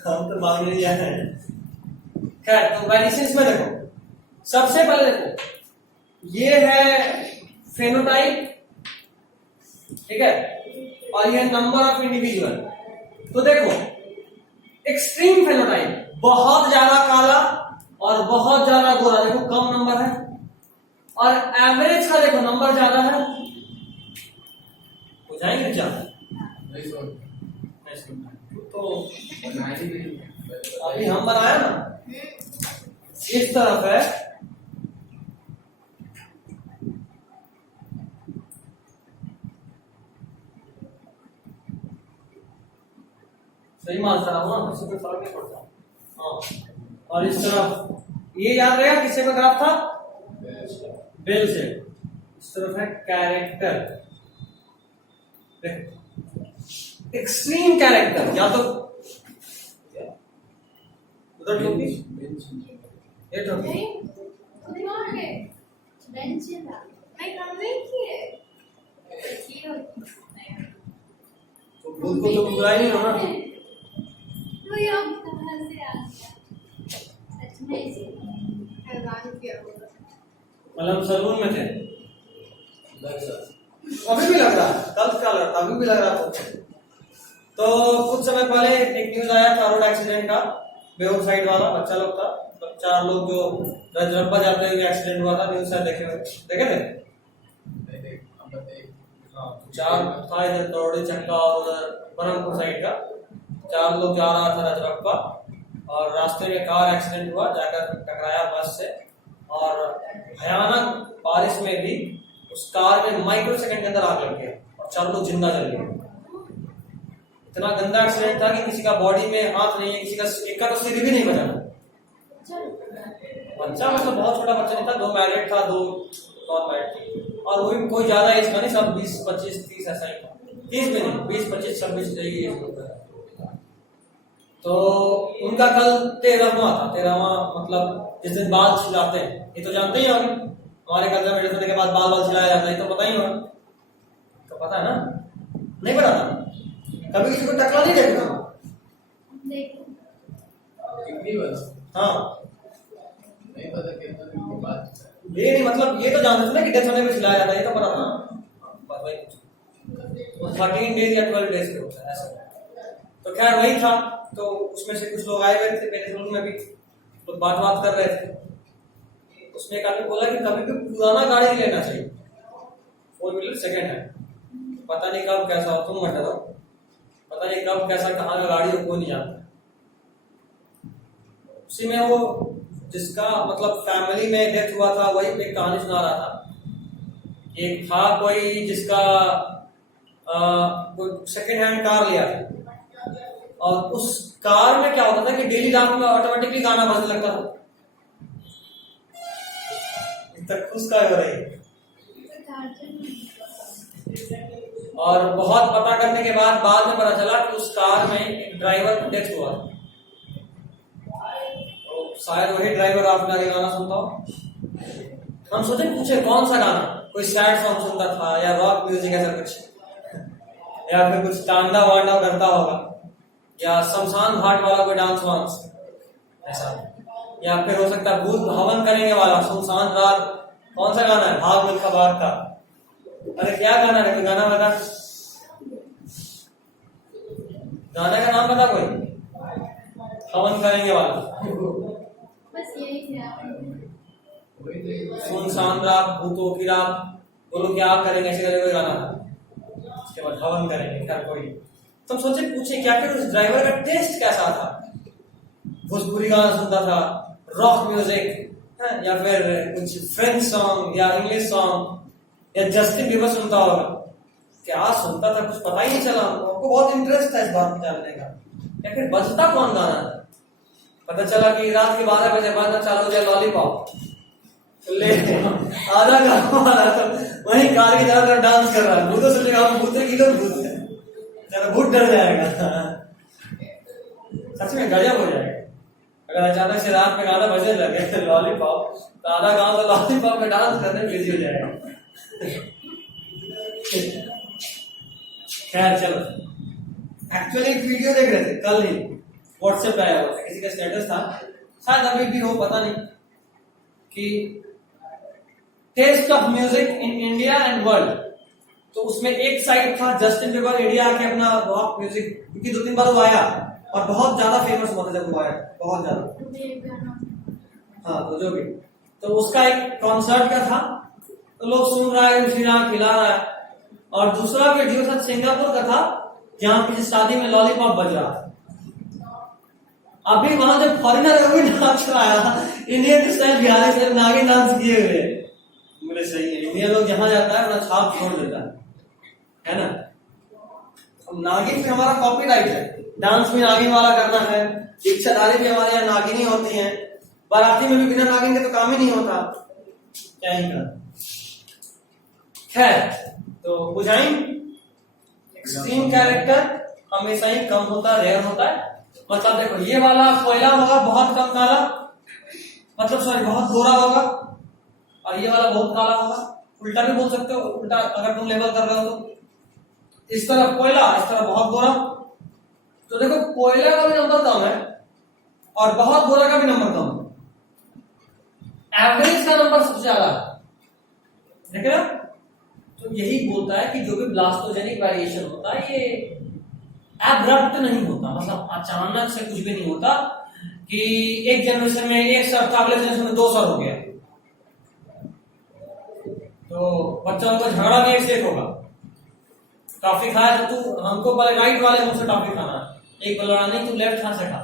हम तो मांग नहीं आए हैं। खैर तो वेरिएशंस में देखो, सबसे पहले देखो ये है फेनोटाइप, ठीक है, और ये नंबर ऑफ इंडिविजुअल। तो देखो एक्सट्रीम फेनोटाइप, बहुत ज्यादा काला और बहुत ज्यादा गोरा, देखो कम नंबर है, और एवरेज का देखो नंबर ज्यादा है। हो जाएंगे क्या? नहीं सो तो बनाई नहीं है। अभी हम बनाया ना, इस तरफ है सही मानता हूँ ना, इससे कोई फर्क नहीं पड़ता। हाँ, और इस तरफ ये याद रहेगा किससे का ग्राफ था? बेल से। इस तरफ है कैरेक्टर, एक्सट्रीम कैरेक्टर, या तो उधर टोपी, ये टोपी, नहीं कौन है? बेंच है ना। नहीं हम नहीं किए। ये होती है। तो खुद को तो बुरा ही नहीं होना। तो ये हम कहाँ से आ गया? सच में ऐसे हैरान किया होगा। मतलब सलून में थे, अभी भी लग रहा है, कल क्या लग रहा था, अभी भी लग रहा था। तो कुछ समय पहले एक न्यूज आया था रोड एक्सीडेंट का, बेहोश साइड वाला बच्चा लोग था, तो 4 लोग जो रजरप्पा जाते हुए एक्सीडेंट हुआ था, न्यूज से देखे थे? हाँ, 4 था इधर तोड़ी चक्का और उधर बरमपुर साइड का, 4 लोग जा रहा था रजरप्पा, और रास्ते में कार एक्सीडेंट हुआ, जाकर टकराया बस से, और भयानक बारिश में भी उस कार में माइक्रो सेकंड के अंदर आग लग गया और 4 लोग जिंदा जल गए। इतना गंदा एक्सीडेंट था कि किसी का बॉडी में हाथ नहीं है, किसी का एक का तो सिर भी नहीं बचा। बच्चा मतलब बहुत छोटा बच्चा नहीं था, 2 मैरिड था, 2 नॉन मैरिड, और वो भी कोई ज्यादा एज का नहीं, सब 20, 25, 30 ऐसा ही था, 30 भी नहीं, 20, 25, 26 यही एज ग्रुप है। तो उनका कल 13वां था, 13वां मतलब जिस दिन बाल छिलाते हैं, ये तो जानते ही होंगे, हमारे कल्चर में डेथ के बाद बाल छिलाया जाता है, तो पता ही होगा, तो पता है ना? नहीं पता था? कभी किसी को टकला नहीं देखा? देखो कितनी बार? हाँ, नहीं पता कितना दिन के बाद। ये नहीं मतलब ये तो जानते थे ना कि डेथ होने में छिलाया जाता है, ये तो पता था, बस वही कुछ 13 डेज या 12 डेज के होता है ऐसा। तो खैर वही था, तो उसमें से कुछ लोग आए हुए थे मेरे ग्रुप में भी, तो बात कर रहे थे। उसमें एक आदमी बोला कि कभी भी पुराना गाड़ी नहीं लेना चाहिए, 4 व्हीलर सेकंड है, पता नहीं कब कैसा हो, तुम मत डरो, पता नहीं कब कैसा कहाँ का गाड़ी हो, कोई नहीं जानता। उसी में वो जिसका मतलब फैमिली में डेथ हुआ था, वही एक कहानी सुना रहा था। एक था कोई जिसका सेकंड हैंड कार लिया था, और उस कार में क्या होता था कि डेली रात में ऑटोमेटिकली गाना बजने लगता था। तक उसका हो रही है, और बहुत पता करने के बाद में पता चला कि उस कार में एक ड्राइवर का डेथ हुआ। तो शायद वही ड्राइवर आपने आगे गाना सुनता हो। हम सोचे पूछे कौन सा गाना, कोई सैड सॉन्ग सुनता था या रॉक म्यूजिक ऐसा कुछ, या फिर कुछ तांडा वांडा करता होगा, या शमशान घाट वाला कोई डांस वांस ऐसा, या फिर हो सकता है भूत हवन करेंगे वाला सुनसान रात। कौन सा गाना है? भाग मिल्खा भाग का। अरे क्या गाना है? कोई गाना बता, गाना का नाम बता कोई, हवन करेंगे वाला, बस यही है। सुनसान रात, भूतों की रात, बोलो क्या करेंगे, ऐसे करके कोई गाना था, उसके बाद हवन करेंगे क्या कोई। तुम सोचे पूछे क्या फिर उस ड्राइवर का टेस्ट कैसा था? भोजपुरी गाना सुनता था, रॉक म्यूजिक या फिर कुछ फ्रेंच सॉन्ग या इंग्लिश सॉन्ग या जस्टिन बीबर सुनता होगा। क्या सुनता था कुछ पता ही नहीं चला हमको बहुत इंटरेस्ट था इस बात में जानने का, या फिर बजता कौन गाना था। पता चला कि रात के 12 बजे बाद चालू हो जाए लॉलीपॉप, ले आधा गाँव वाला तो वही कार की तरफ डांस कर रहा है। भूतों से हम भूते की लोग भूत है, चलो भूत डर जाएगा। सच में गजब हो जाएगा अगर अचानक से रात में गाना बजने लगे लॉलीपॉप, तो आधा गांव तो लॉलीपॉप में डांस करने में बिजी हो जाएगा। खैर चलो, एक्चुअली एक वीडियो देख रहे थे कल ही, व्हाट्सएप पे आया हुआ था, किसी का स्टेटस था, शायद अभी भी हो पता नहीं, कि test of music in India and world. तो उसमें एक साइड था जस्टिन बीबर इंडिया आके अपना रॉक म्यूजिक, क्योंकि 2-3 बार वो आया और बहुत ज्यादा फेमस हुआ था जब वो आया, बहुत ज्यादा। हाँ तो जो भी, तो उसका एक कॉन्सर्ट का था, तो लोग सुन रहा है, उसी रहा, खिला रहा है। और दूसरा वीडियो था सिंगापुर का था, जहां किसी शादी में लॉलीपॉप बज रहा था। अभी वहां जो फॉरेनर है वो भी डांस कराया, इंडियन स्टाइल बिहारी स्टाइल नागिन डांस किए हुए। बोले सही है, इंडिया लोग जहां जाता है अपना छाप छोड़ देता है ना। नागिन में हमारा कॉपीराइट है, डांस भी नागिन वाला करना है, इच्छाधारी भी हमारे यहाँ नागिन ही होती हैं, बाराती में भी बिना नागिन के तो काम ही नहीं होता, क्या ही कर। खैर तो बुझाइन एक्सट्रीम कैरेक्टर हमेशा ही कम होता, रेयर होता है। मतलब देखो ये वाला कोयला होगा बहुत कम काला, मतलब सॉरी बहुत गोरा होगा, और ये वाला बहुत काला होगा। उल्टा भी बोल सकते हो, उल्टा अगर तुम लेबल कर रहे हो तो, इस तरफ कोयला इस तरफ बहुत गोरा। तो देखो कोयला का भी नंबर कम है और बहुत गोरा का भी नंबर कम है, एवरेज का नंबर सबसे ज्यादा है, देख रहे हो। तो यही बोलता है कि जो भी ब्लास्टोजेनिक वेरिएशन होता है ये एब्रप्ट नहीं होता, मतलब अचानक से कुछ भी नहीं होता कि एक जनरेशन में एक सर था, अगले जनरेशन में 2 सर हो गया। तो बच्चों को झगड़ा भी एक से एक होगा, टॉफी खाया तो तू हमको पहले राइट वाले मुंह से टॉफी खाना, एक को लड़ा नहीं तू लेफ्ट हाथ से खा।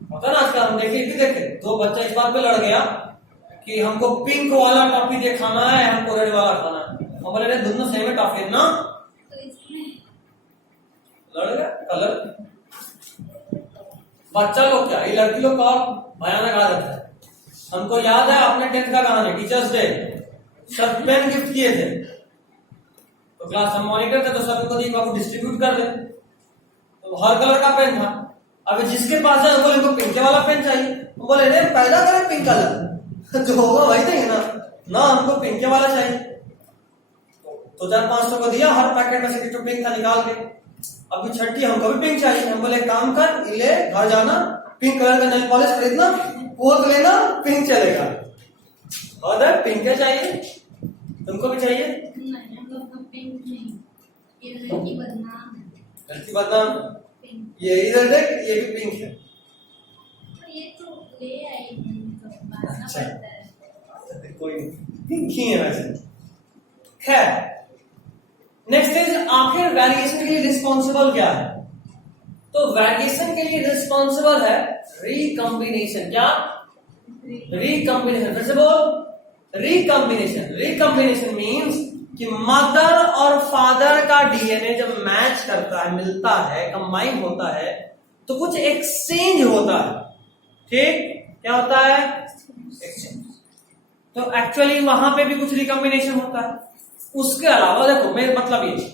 होता ना आजकल हम देखे 2 बच्चा इस बात पे लड़ गया कि हमको पिंक वाला टॉफी दे खाना है, हमको रेड वाला खाना है, और बोले दोनों सेम है टॉफी ना, लड़ गया कलर। बच्चा लोग क्या, ये लड़की लोग का और भयानक आदत है। हमको याद है अपने 10th का कहानी, teachers day, sir pen gift किए थे, तो क्लास हम मॉनिटर थे, तो सर को दी आपको डिस्ट्रीब्यूट कर दे, तो हर कलर का पेन था। अब जिसके पास है बोले इनको पिंक वाला पेन चाहिए, तो बोले रे पैदा करें पिंक कलर जो होगा वही देंगे ना, हमको पिंक वाला चाहिए। तो 400-500 को दिया, हर पैकेट में से जो पिंक था निकाल के। अभी छठी हमको भी पिंक चाहिए, हम बोले काम कर, ले घर जाना, पिंक कलर का नेल पॉलिश खरीदना, पोत लेना, पिंक चलेगा। और पिंक क्या चाहिए, तुमको भी चाहिए? नहीं हम लोग को पिंक नहीं, ये लड़की बदनाम है। लड़की बदनाम, ये इधर देख ये भी पिंक है। तो ये तो ले आई तो बांधना अच्छा। पड़ता है। कोई पिंक ही है वैसे। खैर नेक्स्ट इज आखिर वेरिएशन के लिए रिस्पॉन्सिबल क्या है? तो वेरिएशन के लिए रिस्पॉन्सिबल है रिकॉम्बिनेशन। क्या? रिकॉम्बिनेशन। फिर से बोल, रिकॉम्बिनेशन। रिकॉम्बिनेशन मींस कि मदर और फादर का डीएनए जब मैच करता है, मिलता है, कंबाइन होता है, तो कुछ एक्सचेंज होता है। ठीक, क्या होता है? एक्सचेंज। तो एक्चुअली वहां पे भी कुछ रिकॉम्बिनेशन होता है। उसके अलावा देखो मेरे मतलब ये,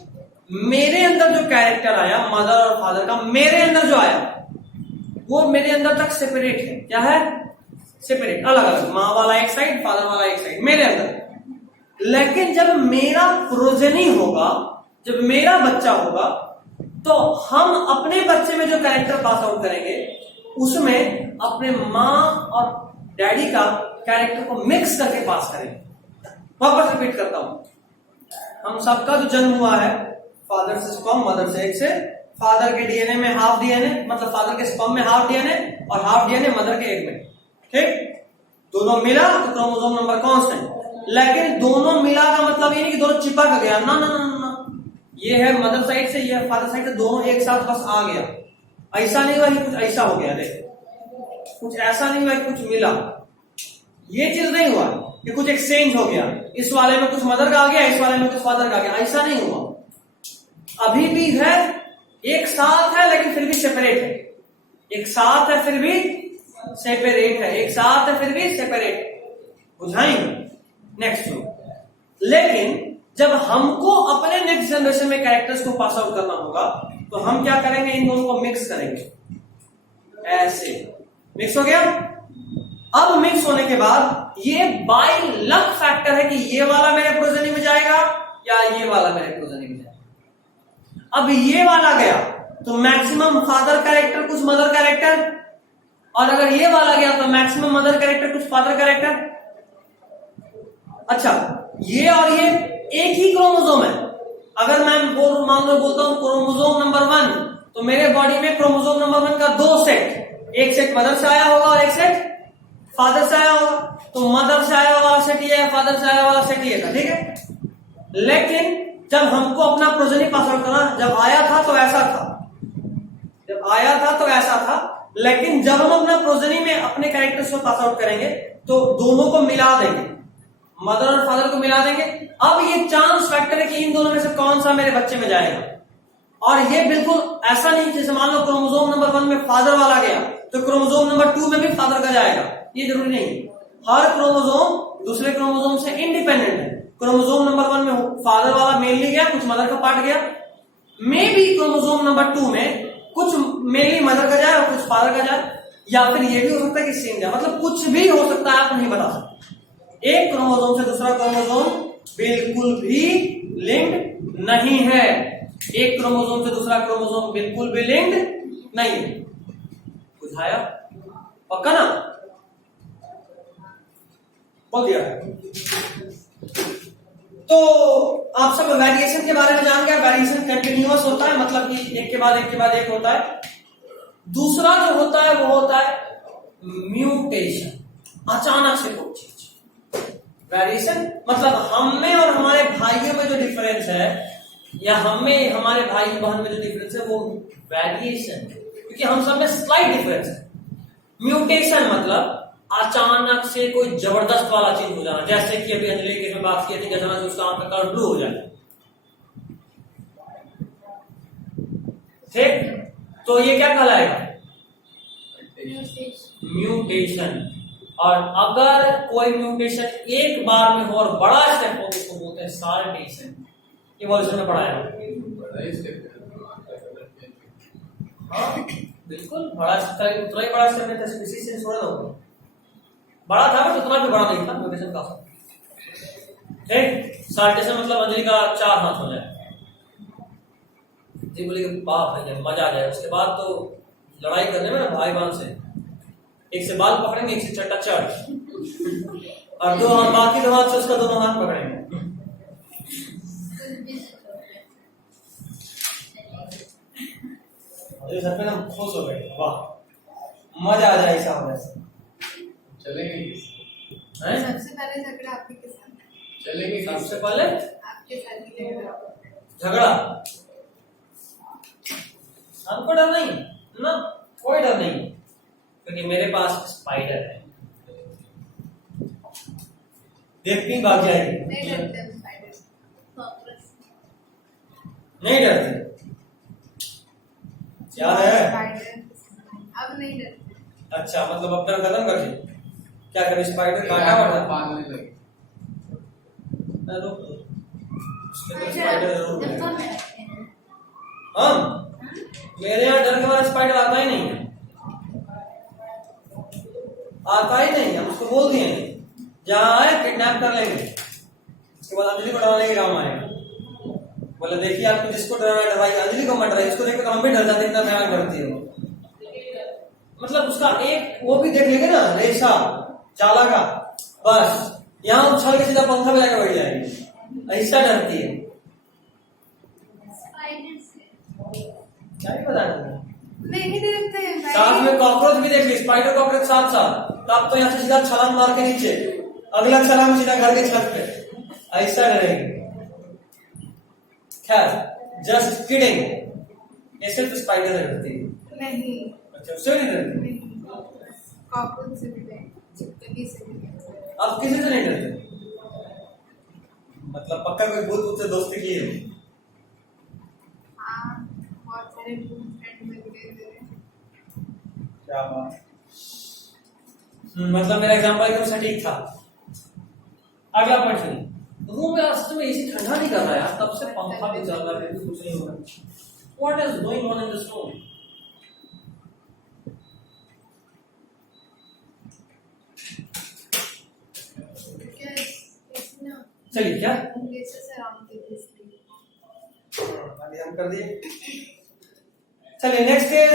मेरे अंदर जो कैरेक्टर आया मदर और फादर का, मेरे अंदर जो आया वो मेरे अंदर तक सेपरेट है। क्या है? सेपरेट, अलग अलग, माँ वाला एक साइड, फादर वाला एक साइड, मेरे अंदर। लेकिन जब मेरा प्रोजेनी होगा, जब मेरा बच्चा होगा, तो हम अपने बच्चे में जो कैरेक्टर पास आउट करेंगे उसमें अपने माँ और डैडी का कैरेक्टर को मिक्स करके पास करेंगे। वापस रिपीट करता हूं, हम सबका जो जन्म हुआ है फादर से स्पर्म, मदर से एग से, फादर के डीएनए में हाफ डीएनए, मतलब फादर के स्पर्म में हाफ डीएनए और हाफ डीएनए मदर के एग में। ठीक, दोनों मिला तो क्रोमोसोम नंबर कांस्टेंट। लेकिन दोनों मिला का मतलब ये नहीं कि दोनों चिपक गया, ना ना ना ना, ये है मदर साइड से, ये है फादर साइड से, दोनों एक साथ बस आ गया। ऐसा नहीं हुआ कि कुछ ऐसा हो गया, देख कुछ ऐसा नहीं हुआ कि कुछ मिला, ये चीज नहीं हुआ कि कुछ एक्सचेंज हो गया, इस वाले में कुछ मदर का आ गया, इस वाले में कुछ फादर का आ गया, ऐसा नहीं हुआ। अभी भी है, एक साथ है लेकिन फिर भी सेपरेट है, एक साथ है फिर भी सेपरेट है, एक साथ है फिर भी सेपरेट, बुझाएंगे नेक्स्ट लो। लेकिन जब हमको अपने नेक्स्ट जनरेशन में कैरेक्टर्स को पास आउट करना होगा तो हम क्या करेंगे, इन दोनों को मिक्स करेंगे, ऐसे मिक्स हो गया। अब मिक्स होने के बाद ये बाय लक फैक्टर है कि ये वाला मेरे प्रोजेनी में जाएगा या ये वाला मेरे प्रोजेनी में जाएगा। अब ये वाला गया तो मैक्सिमम फादर कैरेक्टर कुछ मदर कैरेक्टर, और अगर ये वाला गया तो मैक्सिमम मदर कैरेक्टर कुछ फादर कैरेक्टर। अच्छा, ये और ये एक ही क्रोमोसोम है। अगर मैं मान लो बोलता हूं क्रोमोसोम नंबर 1, तो मेरे बॉडी में क्रोमोसोम नंबर 1 का 2 सेट, एक सेट मदर से आया होगा और एक सेट फादर से आया होगा। तो मदर से आया वाला सेट ये है, फादर से आया वाला सेट ये था, ठीक है। लेकिन जब हमको अपना प्रोजेनी पास आउट करना, जब आया था तो ऐसा था, जब आया था तो ऐसा था, लेकिन जब हम अपना प्रोजेनी में अपने कैरेक्टर्स को पास आउट करेंगे तो दोनों को मिला देंगे, मदर और फादर को मिला देंगे। अब ये चांस फैक्टर है कि इन दोनों में से कौन सा मेरे बच्चे में जाएगा। और ये बिल्कुल ऐसा नहीं, जैसे मान लो क्रोमोसोम नंबर 1 में फादर वाला गया तो क्रोमोसोम नंबर 2 में भी फादर का जाएगा, ये जरूरी नहीं। हर क्रोमोसोम दूसरे क्रोमोसोम से इंडिपेंडेंट है। क्रोमोसोम नंबर 1 में फादर वाला मेनली गया, कुछ मदर का पार्ट गया, मे बी क्रोमोसोम नंबर 2 में कुछ मेनली मदर का जाए और कुछ फादर का जाए, या फिर ये भी हो सकता है कि सेम जाए, मतलब कुछ भी हो सकता है, आप नहीं बता सकते। एक क्रोमोसोम से दूसरा क्रोमोसोम बिल्कुल भी लिंक्ड नहीं है, एक क्रोमोसोम से दूसरा क्रोमोसोम बिल्कुल भी लिंक्ड नहीं है। बुझाया? पक्का ना? बोल दिया। तो आप सब वेरिएशन के बारे में जान गए। वेरिएशन कंटिन्यूअस होता है, मतलब कि एक के बाद एक के बाद एक होता है। दूसरा जो होता है वो होता है म्यूटेशन, अचानक से कोई चीज। वेरिएशन मतलब हम में और हमारे भाइयों में जो डिफरेंस है, या हम में हमारे भाई बहन में जो डिफरेंस है, वो वेरिएशन, क्योंकि हम सब में स्लाइट डिफरेंस है। म्यूटेशन मतलब अचानक से कोई जबरदस्त वाला चीज हो जाना, जैसे कि अभी अंजलि के में बात की थी, अचानक से उसका आंख का कलर ब्लू हो जाए, ठीक। तो ये क्या कहलाएगा? म्यूटेशन। और अगर कोई म्यूटेशन एक बार में हो और बड़ा स्टेप हो, उसको बोलते हैं साल्टेशन। इवोल्यूशन में पढ़ाया, हाँ बिल्कुल, बड़ा स्टेप, उतना ही बड़ा स्टेप है, स्पीशीज से थोड़ा ना बड़ा था, बट उतना भी बड़ा नहीं था म्यूटेशन का, ठीक। साल्टेशन मतलब अंजलि का 4 हाथ हो जाए, जी बोले बाप है, मजा आ जाए। उसके बाद तो लड़ाई करने में ना भाई बहन से, एक से बाल पकड़ेंगे, एक से चट्टा चढ़, और दो हाथ, बाकी 2 हाथ से उसका दोनों हाथ पकड़ेंगे। सर पे हम खुश हो गए, वाह मजा आ जाए ऐसा होने से। चलेंगे सबसे पहले झगड़ा आपके के साथ, चलेंगे सबसे पहले आपके साथ ही झगड़ा। हमको डर नहीं ना, कोई डर नहीं, क्योंकि मेरे पास स्पाइडर है, देखती भाग जाएगी। नहीं डरते स्पाइडर, नहीं डरते, क्या है? अब नहीं डरते। अच्छा, मतलब अब डर खत्म कर दिया। क्या करें, स्पाइडर काटा वाटा पागल लगे, स्पाइडर जरूर है। हम मेरे यहाँ डर के बाद स्पाइडर आता ही नहीं है, आता ही नहीं। हम उसको बोल दिए जहाँ आए किडनैप कर लेंगे, उसके बाद अंजलि को डराने के काम आएगा। बोले देखिए आपको जिसको डराना डराइए, अंजलि को मत डराइए, इसको देखकर हम भी डर जाते, इतना ध्यान करती है वो। मतलब उसका एक वो भी देख लेंगे ना, रेशा चाला का, बस यहाँ उछल के सीधा पंखा में लगा बैठ जाएगी, ऐसा डरती है। क्या ही बता दूंगा, नहीं डरते। साथ में कॉकरोच भी देख ली, स्पाइडर कॉकरोच साथ साथ, तब तो यहाँ से सीधा छलांग मार के नीचे, अगला छलांग सीधा घर के छत पे, ऐसा डरेगी। खैर जस्ट किडिंग, ये सिर्फ स्पाइडर से डरती है। नहीं, अच्छा उससे नहीं डरती? नहीं, कॉकरोच से भी नहीं, चिपकली से भी नहीं। आप किसी से नहीं डरते, मतलब पक्का कोई भूत से दोस्ती की है? हाँ, बहुत सारे फ्रेंड मिल गए मेरे। क्या बात। मतलब मेरा एग्जांपल एकदम सटीक था। अगला पॉइंट सुनिए। रूम में असल में एसी ठंडा नहीं कर रहा है यार, तब से पंखा भी चल रहा है, फिर भी कुछ नहीं हो रहा। What is going on in this room? चलिए क्या अभी हम कर दिए। चलिए नेक्स्ट इज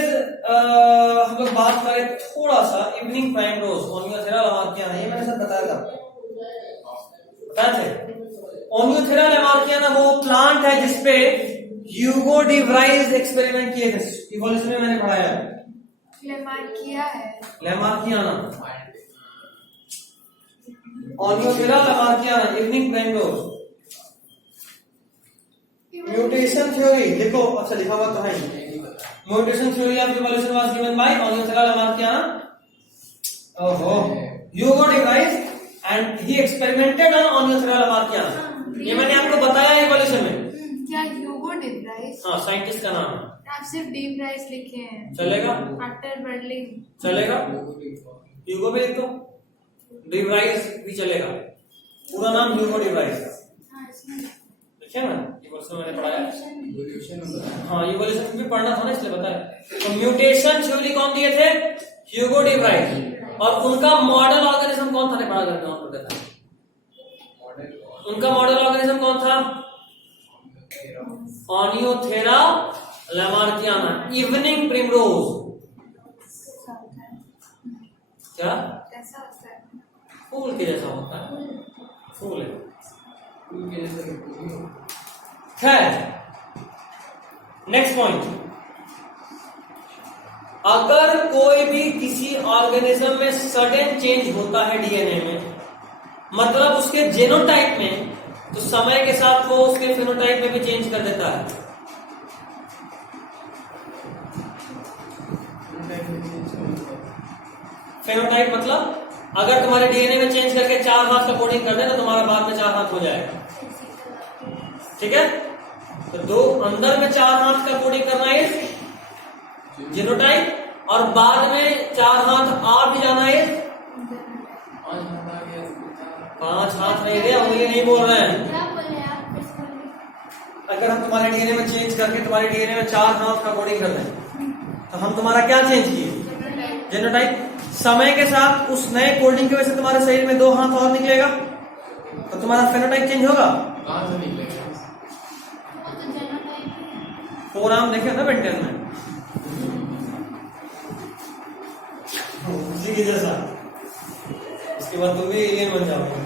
हम लोग बात करें थोड़ा सा इवनिंग प्राइम रोज ओनियोथेरा लमार्कियाना। ये मैंने सब बताया था, बताया थे। ओनियोथेरा लमार्कियाना वो प्लांट है जिसपे ह्यूगो डी व्राइज एक्सपेरिमेंट किए थे, इवोल्यूशन में मैंने पढ़ाया है। Lamarckiana, Oenothera lamarckiana, evening primrose. Mutation theory देखो, अच्छा लिखा हुआ तो है। Mutation theory of evolution was given by Oenothera lamarckiana, ओहो, Hugo de Vries and he experimented on Oenothera lamarckiana. ये मैंने आपको बताया इवोल्यूशन में। क्या ह्यूगो डी व्राइज? हाँ, साइंटिस्ट का नाम है। आप सिर्फ डी व्राइज लिखे हैं। चलेगा? आफ्टर बर्लिंग चलेगा? ह्यूगो भी लिख दो, डी व्राइज भी चलेगा। पूरा नाम ह्यूगो डी व्राइज है। देखिए ना, इवोल्यूशन मैंने पढ़ाया। हाँ, इवोल्यूशन भी पढ़ना था ना, इसलिए बताया। तो म्यूटेशन थ्योरी कौन दिए थे? Hugo de Vries. और उनका मॉडल ऑर्गेनिज्म कौन था? पढ़ा करना पड़ता था। उनका मॉडल ऑर्गेनिज्म कौन था? ओनियोथेरा लमार्कियाना, इवनिंग प्रिमरोज। क्या कैसा होता है? फूल के जैसा होता है, फूल है। खैर, नेक्स्ट पॉइंट। अगर कोई भी किसी ऑर्गेनिज्म में सडन चेंज होता है डीएनए में, मतलब उसके जीनोटाइप में, तो समय के साथ वो उसके फिनोटाइप में भी चेंज कर देता है। फेनोटाइप मतलब अगर तुम्हारे डीएनए में चेंज करके 4 हाथ का कोडिंग कर दे तो तुम्हारा बाद में 4 हाथ हो जाएगा, ठीक है? तो दो अंदर में 4 हाथ का कोडिंग करना है जीनोटाइप, और बाद में 4 हाथ आ भी जाना है। 5 हाथ नहीं दे, उंगली नहीं बोल रहे हैं। क्या बोले आप? अगर हम तुम्हारे डीएनए में चेंज करके तुम्हारे डीएनए में 4 हाथ का कोडिंग कर दें, तो हम तुम्हारा क्या चेंज किए? जीनोटाइप। समय के साथ उस नए कोडिंग की वजह से तुम्हारे शरीर में 2 हाथ और निकलेगा, तो तुम्हारा फेनोटाइप चेंज होगा। कहां से निकलेगा? वो तो जीनोटाइप है। फोराम देखे ना बेंटेन में, उसी की जैसा। उसके बाद तुम भी एलियन बन जाओगे,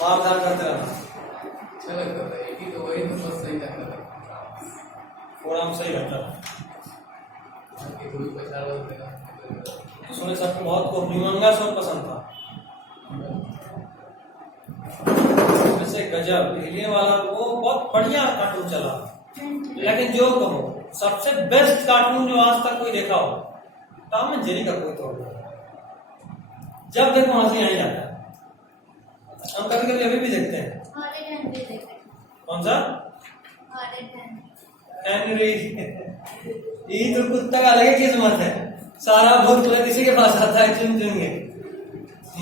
मारदार करते रहना। अच्छा लगता था, एक ही तो वही तो बस सही लगता था। फोराम सही रहता है। बाकी कोई पछाड़ होता है। सुने सबको बहुत को ह्यूमंगस और पसंद था, वैसे गजब एलियन वाला वो बहुत बढ़िया कार्टून चला। लेकिन जो कहो सबसे बेस्ट कार्टून जो आज तक कोई देखा हो, टॉम एंड जेरी का कोई तोड़ नहीं। जब देखो हंसी नहीं जाता है। हम कभी कभी अभी भी देखते हैं। हॉटेल हैंड भी देखे। कौन सा? Hotel hand. हेनरी। ये तो कुत्ता का अलग ही किस्मत है, सारा भूत तुरंत इसी के पास आता है चुन चुन के।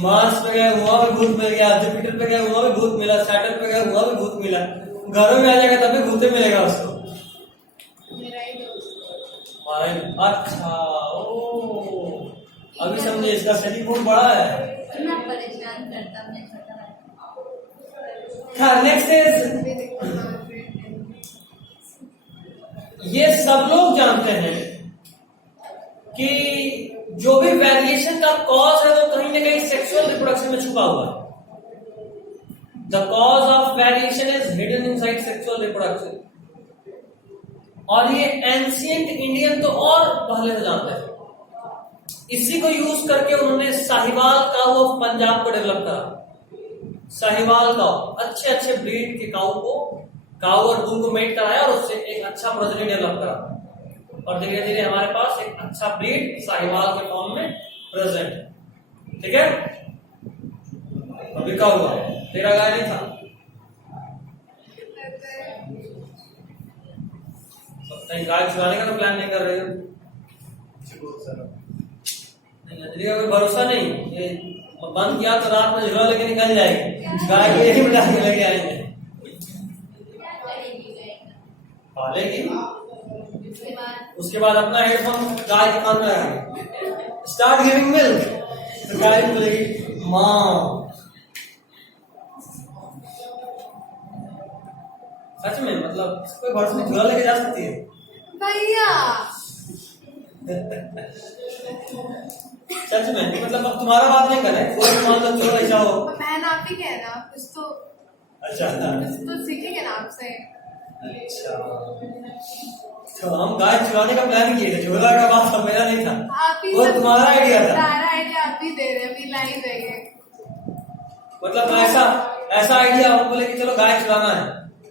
मार्स पे गए वहां भी भूत मिल गया, जुपिटर पे गए वहां भी भूत मिला, सैटर्न पे गए वहां भी भूत मिला, घरों में आ जाएगा तब भी भूत मिलेगा उसको। मेरा ही दोस्त। अच्छा, ओ अभी समझे, इसका शरीर बहुत बड़ा है। इतना परेशान करता मैं छोटा हाँ, नेक्स्ट इज, ये सब लोग जानते हैं कि जो भी वेरिएशन का कॉज है वो कहीं ना कहीं सेक्सुअल रिप्रोडक्शन में छुपा हुआ है। The cause of variation is hidden inside sexual reproduction. और ये एंशिएंट इंडियन तो और पहले से जानते हैं। इसी को यूज करके उन्होंने साहिवाल काऊ ऑफ पंजाब को डेवलप करा। साहिवाल काऊ, अच्छे अच्छे ब्रीड के काऊ को, काऊ और बुल को मेट कराया और उससे एक अच्छा प्रोजेनी डेवलप करा, और धीरे धीरे हमारे पास एक अच्छा ब्रीड साहिवाल के फॉर्म में प्रेजेंट है। ठीक है, और बिका हुआ, तेरा गाय नहीं था। नहीं, गाय चुराने का तो प्लान नहीं कर रहे हो? नहीं, अंजलि का कोई भरोसा नहीं, ये बंद किया तो रात में झूला लेके निकल जाएगी, गाय को यही बिठा के लेके आएंगे। पालेगी, उसके बाद अपना हेडफोन गाय के कान में लगाएंगे, स्टार्ट गिविंग मिल्क, तो गाय बोलेगी माँ। सच में, मतलब कोई भरोसा नहीं, झूला लेके जा सकती है भैया। सच में, मतलब अब तुम्हारा बात नहीं कर रहे, कोई भी मान लो चलो ऐसा हो। बहन आप ही कहना, कुछ तो सीखेंगे ना आपसे। अच्छा, तो हम गाय चुराने का प्लान किए थे, झोला का बात सब मेरा नहीं था, आप ही वो तुम्हारा आइडिया था। सारा आइडिया आप ही दे रहे हैं, अभी लाइन देंगे। मतलब ऐसा आइडिया हम बोले कि चलो गाय चुराना है,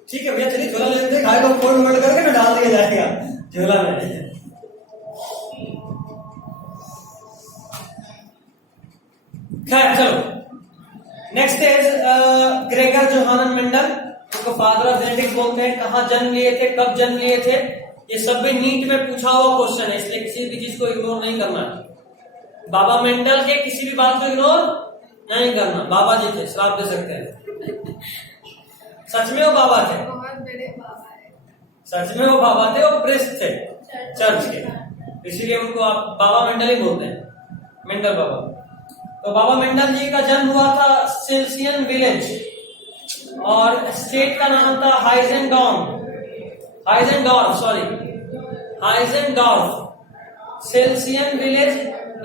ठीक है भैया चलिए झोला ले लेते हैं, गाय को फोल्ड वोल्ड करके ना डाल दिया जाएगा झोला में। खैर चलो, नेक्स्ट इज ग्रेगर जोहानन मेंडल, उनको फादर ऑफ जेनेटिक्स बोलते हैं। कहाँ जन्म लिए थे, कब जन्म लिए थे, ये सब भी नीट में पूछा हुआ क्वेश्चन है, इसलिए किसी भी चीज को इग्नोर नहीं करना है। बाबा मेंडल के किसी भी बात को इग्नोर नहीं करना, बाबा जी थे, श्राप दे सकते हैं। सच में वो बाबा थे, बहुत बड़े बाबा है। सच में वो बाबा थे, वो प्रेस्ट थे चर्च के, इसीलिए उनको आप बाबा मेंडल ही बोलते हैं, मेंडल बाबा। तो बाबा मेंडल जी का जन्म हुआ था सिल्सियन विलेज, और स्टेट का नाम था हाइजेनडॉर्फ, सिल्सियन विलेज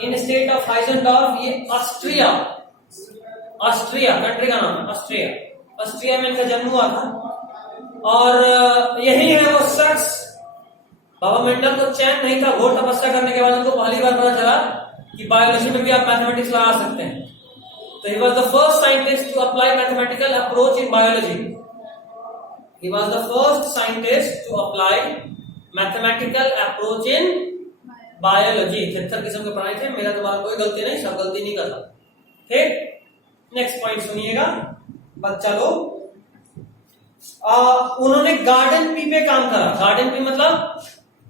इन स्टेट ऑफ हाइजेनडॉर्फ। ये ऑस्ट्रिया कंट्री का नाम है, ऑस्ट्रिया में इनका जन्म हुआ था। और यही है वो शख्स, बाबा मेंडल को चैन नहीं था, घोर तपस्या करने के बाद उनको पहली बार पता चला कि बायोलॉजी में भी आप मैथमेटिक्स लगा सकते हैं। तो he was the first scientist to apply mathematical approach in biology. He was the first scientist to apply mathematical approach in biology. 73 किस्म के प्राणी थे, मेरा तुम्हारा कोई गलती नहीं, सब गलती नहीं करता। ठीक, नेक्स्ट पॉइंट सुनिएगा बच्चा लोग। उन्होंने गार्डन पी पे काम करा। गार्डन पी मतलब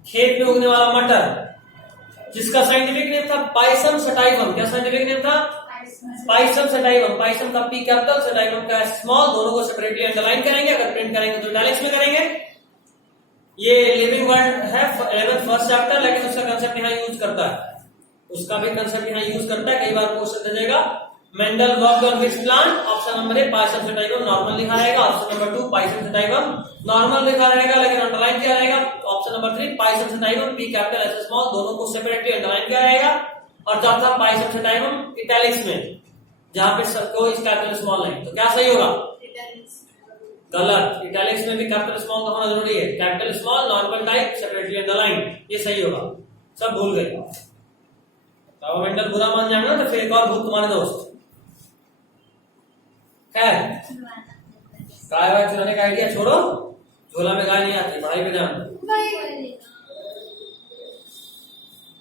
खेत में उगने वाला मटर, जिसका साइंटिफिक नेम था पाइसम सटाइवम। क्या साइंटिफिक नेम था? Pisum sativum. पाइसम का पी कैपिटल, सटाइवम का स्मॉल, दोनों को सेपरेटली अंडरलाइन करेंगे। अगर प्रिंट करेंगे तो इटैलिक्स में करेंगे। ये लिविंग वर्ल्ड है 11th फर्स्ट चैप्टर, लेकिन उसका कंसेप्ट यहाँ यूज करता है, उसका भी कंसेप्ट यहाँ यूज करता है। कई बार क्वेश्चन दे देगा Mendel worked on which plant. Option number A Pisum sativum normal लिखा रहेगा, option number 2 Pisum sativum normal लिखा रहेगा लेकिन अंडरलाइन किया रहेगा, option number 3 Pisum sativum P capital S small, दोनों को सेपरेटली अंडरलाइन किया रहेगा। और चौथा पाइसम सटाइवम इटैलिक्स में, जहां पे सबको इस कैपिटल स्मॉल नहीं। तो क्या सही होगा? गलत। इटैलिक्स में भी कैपिटल स्मॉल का होना जरूरी है। Capital small normal type separately underline, ये सही होगा। सब भूल गए तो मेंडल बुरा मान जाएंगे तो फिर एक और भूल तुम्हारे दोस्त। खैर, गाय वाय चुराने का आइडिया छोड़ो, झोला में गाय नहीं आती, भाई पे ध्यान।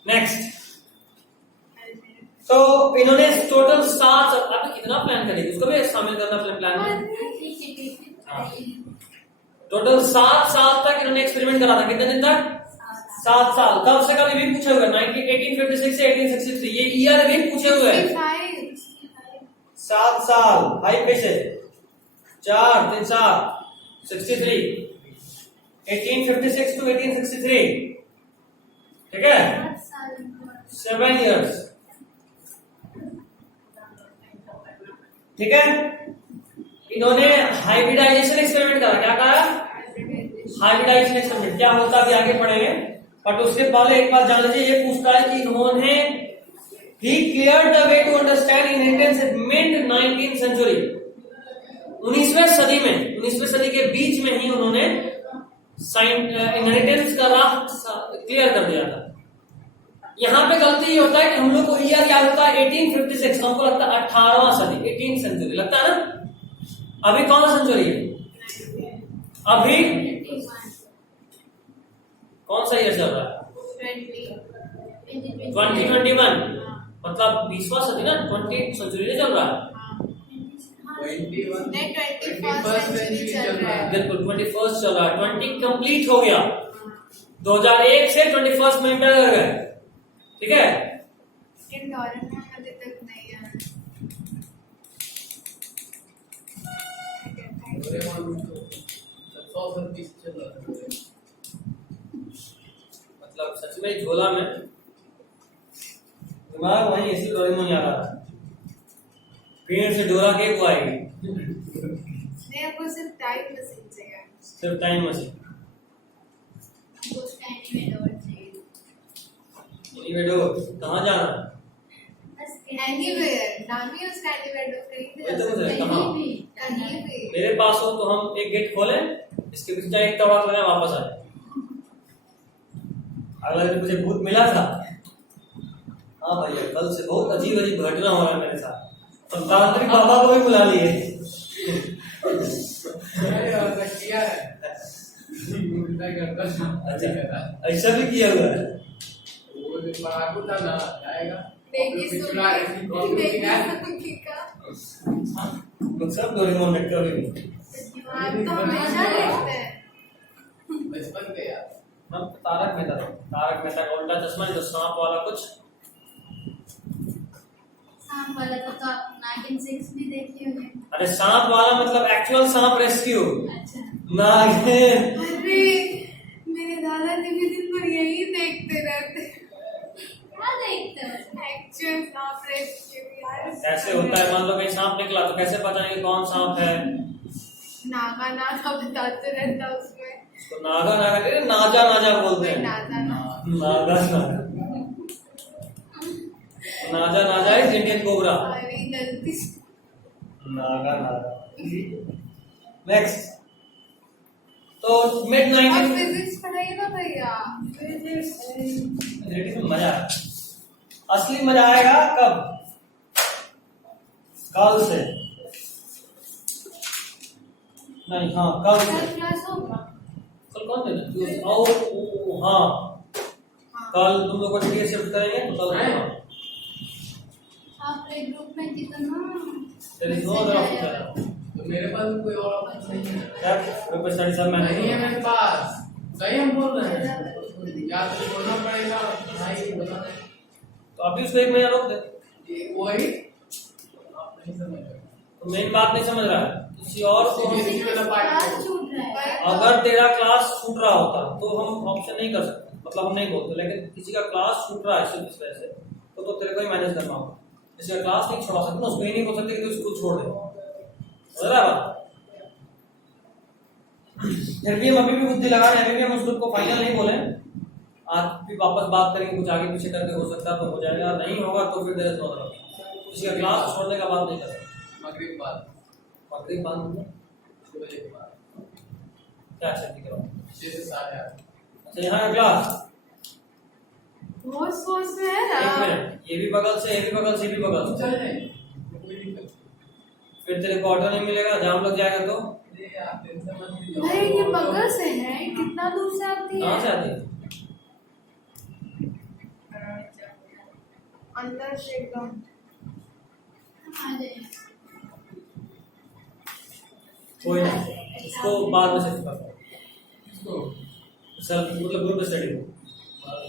नेक्स्ट, तो इन्होंने टोटल 7, अब कितना प्लान करेगी उसको भी शामिल करना प्लान में। टोटल 7 साल तक इन्होंने एक्सपेरिमेंट करा था। कितने दिन तक? 7 साल। कब से कब भी पूछे हुए 1856 से 1863, ये ईयर भी पूछे हुए हैं। 7 साल, 5 पे से 4 3 7 63, 1856 to 1863, ठीक है, 7 years, ठीक है। इन्होंने हाइब्रिडाइजेशन एक्सपेरिमेंट करा। क्या करा? Hybridization experiment. क्या होता है अभी आगे पढ़ेंगे, बट उससे पहले एक बात जान लीजिए। ये पूछता है कि इन्होंने He cleared the way to understand inheritance in mid 19th century. 19वीं सदी में, 19वीं सदी के बीच में ही उन्होंने इनहेरिटेंस का राह क्लियर कर दिया था। यहां पे गलती ये होता है कि हम लोग को ईयर याद होता है 1856, हमको लगता है 18वां सदी, 18th सेंचुरी लगता है ना। अभी कौन सा सेंचुरी है? अभी कौन सा ईयर चल रहा है? 2021, मतलब 20वां सदी ना, 20th सेंचुरी में चल रहा है। 21 नहीं 21st सेंचुरी चल रहा है। बिल्कुल 21st चल रहा है, 20 कंप्लीट हो गया, 2001 से 21st में इंटर कर गए, ठीक है। इन डॉलर में अभी तक नहीं आया। मतलब सच में झोला में दिमाग वही ऐसी डोरेमोन आ रहा है, पेड़ से डोरा के को आएगी, नहीं आपको सिर्फ टाइम मशीन चाहिए। सिर्फ टाइम मशीन। हमको उसका एनिमेटर चाहिए। एनीवे कहाँ जाना है? बस एनीवेयर, नाम ही उसका एनीवेयर खरीद ये तो मुझे सकते कहाँ? हैं। एनीवेयर। मेरे पास हो तो हम एक गेट खोलें, इसके पीछे जाए, एक तड़ाक लगाए, वापस आ जाए। अगला दिन मुझे भूत मिला था। हाँ भैया, कल से बहुत अजीब अजीब घटना हो रहा है मेरे साथ, तो तांत्रिक बाबा को भी बुला लिए। किया है अच्छा, ऐसा भी किया हुआ है। वो जो पढ़ाकू था ना जाएगा देखिए सब डोरेमोन ने कभी भी आप तो हमेशा देखते हैं। बचपन के यार हम तारक मेहता का उल्टा चश्मा, जो सांप वाला कुछ। सांप वाला तो आप नागिन 6 भी देखे होंगे। अरे सांप वाला मतलब एक्चुअल सांप रेस्क्यू, अच्छा नागिन। अरे मेरे दादाजी भी दिन भर यही देखते रहते। क्या देखते हो? एक्चुअल सांप रेस्क्यू यार। कैसे होता है, मान लो कहीं सांप निकला तो कैसे पता नहीं कौन सांप है? नागा नागा बताते रहता उसमें। तो नागा अरे नाजा बोलते हैं। नाजा इज इंडियन कोबरा। अरे गलती से। नागा नेक्स्ट। तो मिड आप 19 फिजिक्स पढ़ाइए ना भैया। में मजा आया। असली मजा आएगा कब? कल से नहीं, हाँ कल से। क्लास होगा। कल कौन देना? हाँ कल तुम लोग को टीए शिफ्ट करेंगे तो कल हाँ। आप प्ले ग्रुप में कितना तेरी नो तरफ तो मेरे पास कोई और ऑप्शन नहीं है यार, ग्रुप स्टडी सब मैंने नहीं है मेरे पास। सही हम बोल रहे हैं, या तो बोलना पड़ेगा भाई बोलना। तो अभी उसको 1 महीना रोक दे। वही आप नहीं समझ रहे। तो मेन बात नहीं समझ रहा है, किसी और को। CBSE वाला क्लास पार्ट छूट रहा है। अगर तेरा क्लास छूट रहा होता तो हम ऑप्शन नहीं कर सकते, मतलब हम नहीं बोलते, लेकिन किसी का क्लास छूट रहा है सिर्फ इस वजह से, तो तेरे को ही मैनेज करना होगा। किसी का क्लास नहीं छोड़ा सकते, उसको ही नहीं बोल सकते कि तू स्कूल छोड़ दे। समझ रहा है बात? फिर भी हम अभी भी बुद्धि लगा रहे हैं, अभी भी हम उस ग्रुप को फाइनल नहीं बोले। आज भी वापस बात करेंगे, कुछ आगे पीछे करके हो सकता है तो हो जाएगा, नहीं होगा तो फिर देर से किसी का क्लास छोड़ने का बात नहीं कर सकते। मगरिब बाद मगरिब बाद में 6 बजे के बाद क्या छुट्टी करो? 6 से 8:30। अच्छा यहाँ का क्लास बहुत सोच में है एक ना। मिनट, ये भी बगल से, ये भी बगल से, ये भी बगल से। चल रहे कोई दिक्कत फिर तेरे को ऑटो नहीं मिलेगा, जाम लग जाएगा तो नहीं। आप टेंशन मत लीजिए। नहीं ये बगल से है, कितना दूर से आती कहाँ से है? आती है? अंदर से एकदम। आ जाइए। कोई नहीं, इसको बाद में शिफ्ट कर। इसको सर मतलब ग्रुप स्टडी को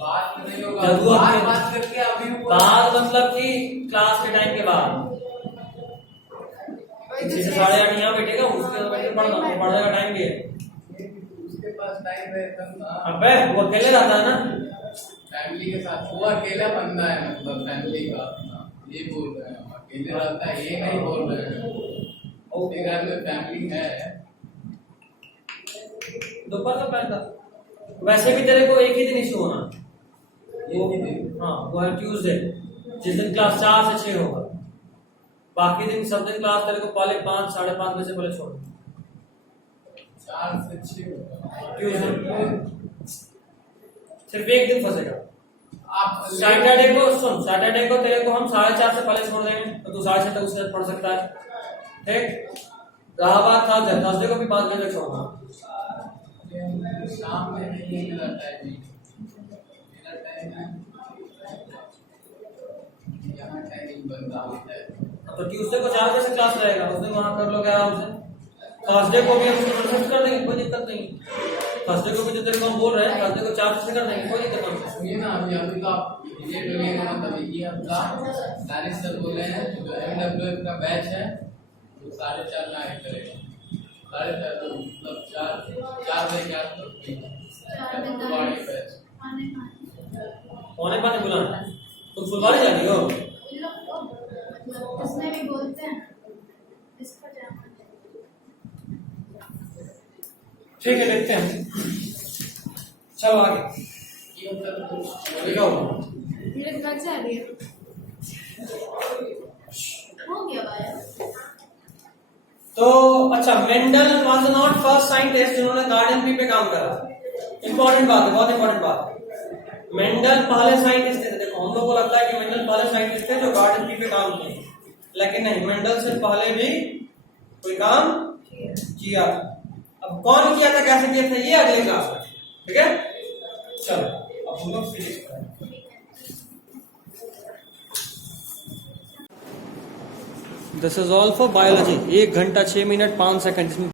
बात नहीं होगा, जरूरत नहीं। बात करके अभी बाद मतलब कि क्लास के टाइम के बाद 6 से 8:30 यहाँ बैठेगा, उसके बाद पढ़ने का टाइम भी है। उसके पास टाइम है तब ना। अबे वो अकेले रहता है ना। फैमिली के साथ, वो अकेला बंदा है, मतलब फैमिली का ये बोल रहे हैं, अकेले रहता है ये नहीं बोल रहे हैं। उसके घर में फैमिली है। दोपहर का पहनता। वैसे भी तेरे को एक ही दिन इशू होना, वो एक ही दिन। हाँ वो है ट्यूसडे, जिस दिन क्लास 4 से 6 होगा। बाकी दिन सब दिन क्लास तेरे को पहले 5 साढ़े 5 बजे से पहले छोड़। 4 से 6 होगा ट्यूसडे सिर्फ एक दिन फंसेगा। आप सैटरडे को सुन, सैटरडे को तेरे को हम 4:30 से पहले छोड़ देंगे, तो तू 6:30 तक उसके साथ पढ़ सकता है। ठीक, रहा बात थर्सडे को भी 5 बजे तक छोड़ना। शाम में नहीं मिला टाइम, मेरा टाइम है यहाँ टाइमिंग बंदा होता है। तो तो ट्यूसडे को 4 बजे से क्लास रहेगा, उस दिन वहां कर लोगे आराम से। थर्सडे को भी हम रिसर्च कर देंगे, कोई दिक्कत नहीं। थर्सडे को भी जो तेरे को हम बोल रहे हैं, थर्सडे को 4 बजे से कर देंगे, कोई दिक्कत नहीं। सुनिए ना, अभी तो आप ये बोलिए ना, मतलब ये आपका सारे सर बोले हैं जो MWF का बैच है वो 4:30 में आया करेगा। 4:30 तो मतलब 4 बजे के आसपास फुलवाड़ी बैच। कौन है पानी बुलाना? तुम फुलवाड़ी जा रही हो? मतलब उसमें भी बोलते हैं इसका जाना ठीक है, देखते हैं। चलो आगे ये मतलब लिखाओ। मेरे बच जा रही है। हो गया बायो। तो अच्छा, Mendel was not first scientist जिन्होंने गार्डन पी पे काम करा। इंपॉर्टेंट बात है, बहुत इंपॉर्टेंट बात है। मेंडल पहले साइंटिस्ट थे। देखो हम लोग को लगता है कि मेंडल पहले साइंटिस्ट थे जो गार्डन पी पे काम किए, लेकिन नहीं, मेंडल से पहले भी कोई काम किया। अब कौन किया था, कैसे किया था, ये अगले क्लास में, ठीक है। चलो अब हम लोग फिनिश करें। This is all for biology. 1 घंटा 6 मिनट 5 सेकंड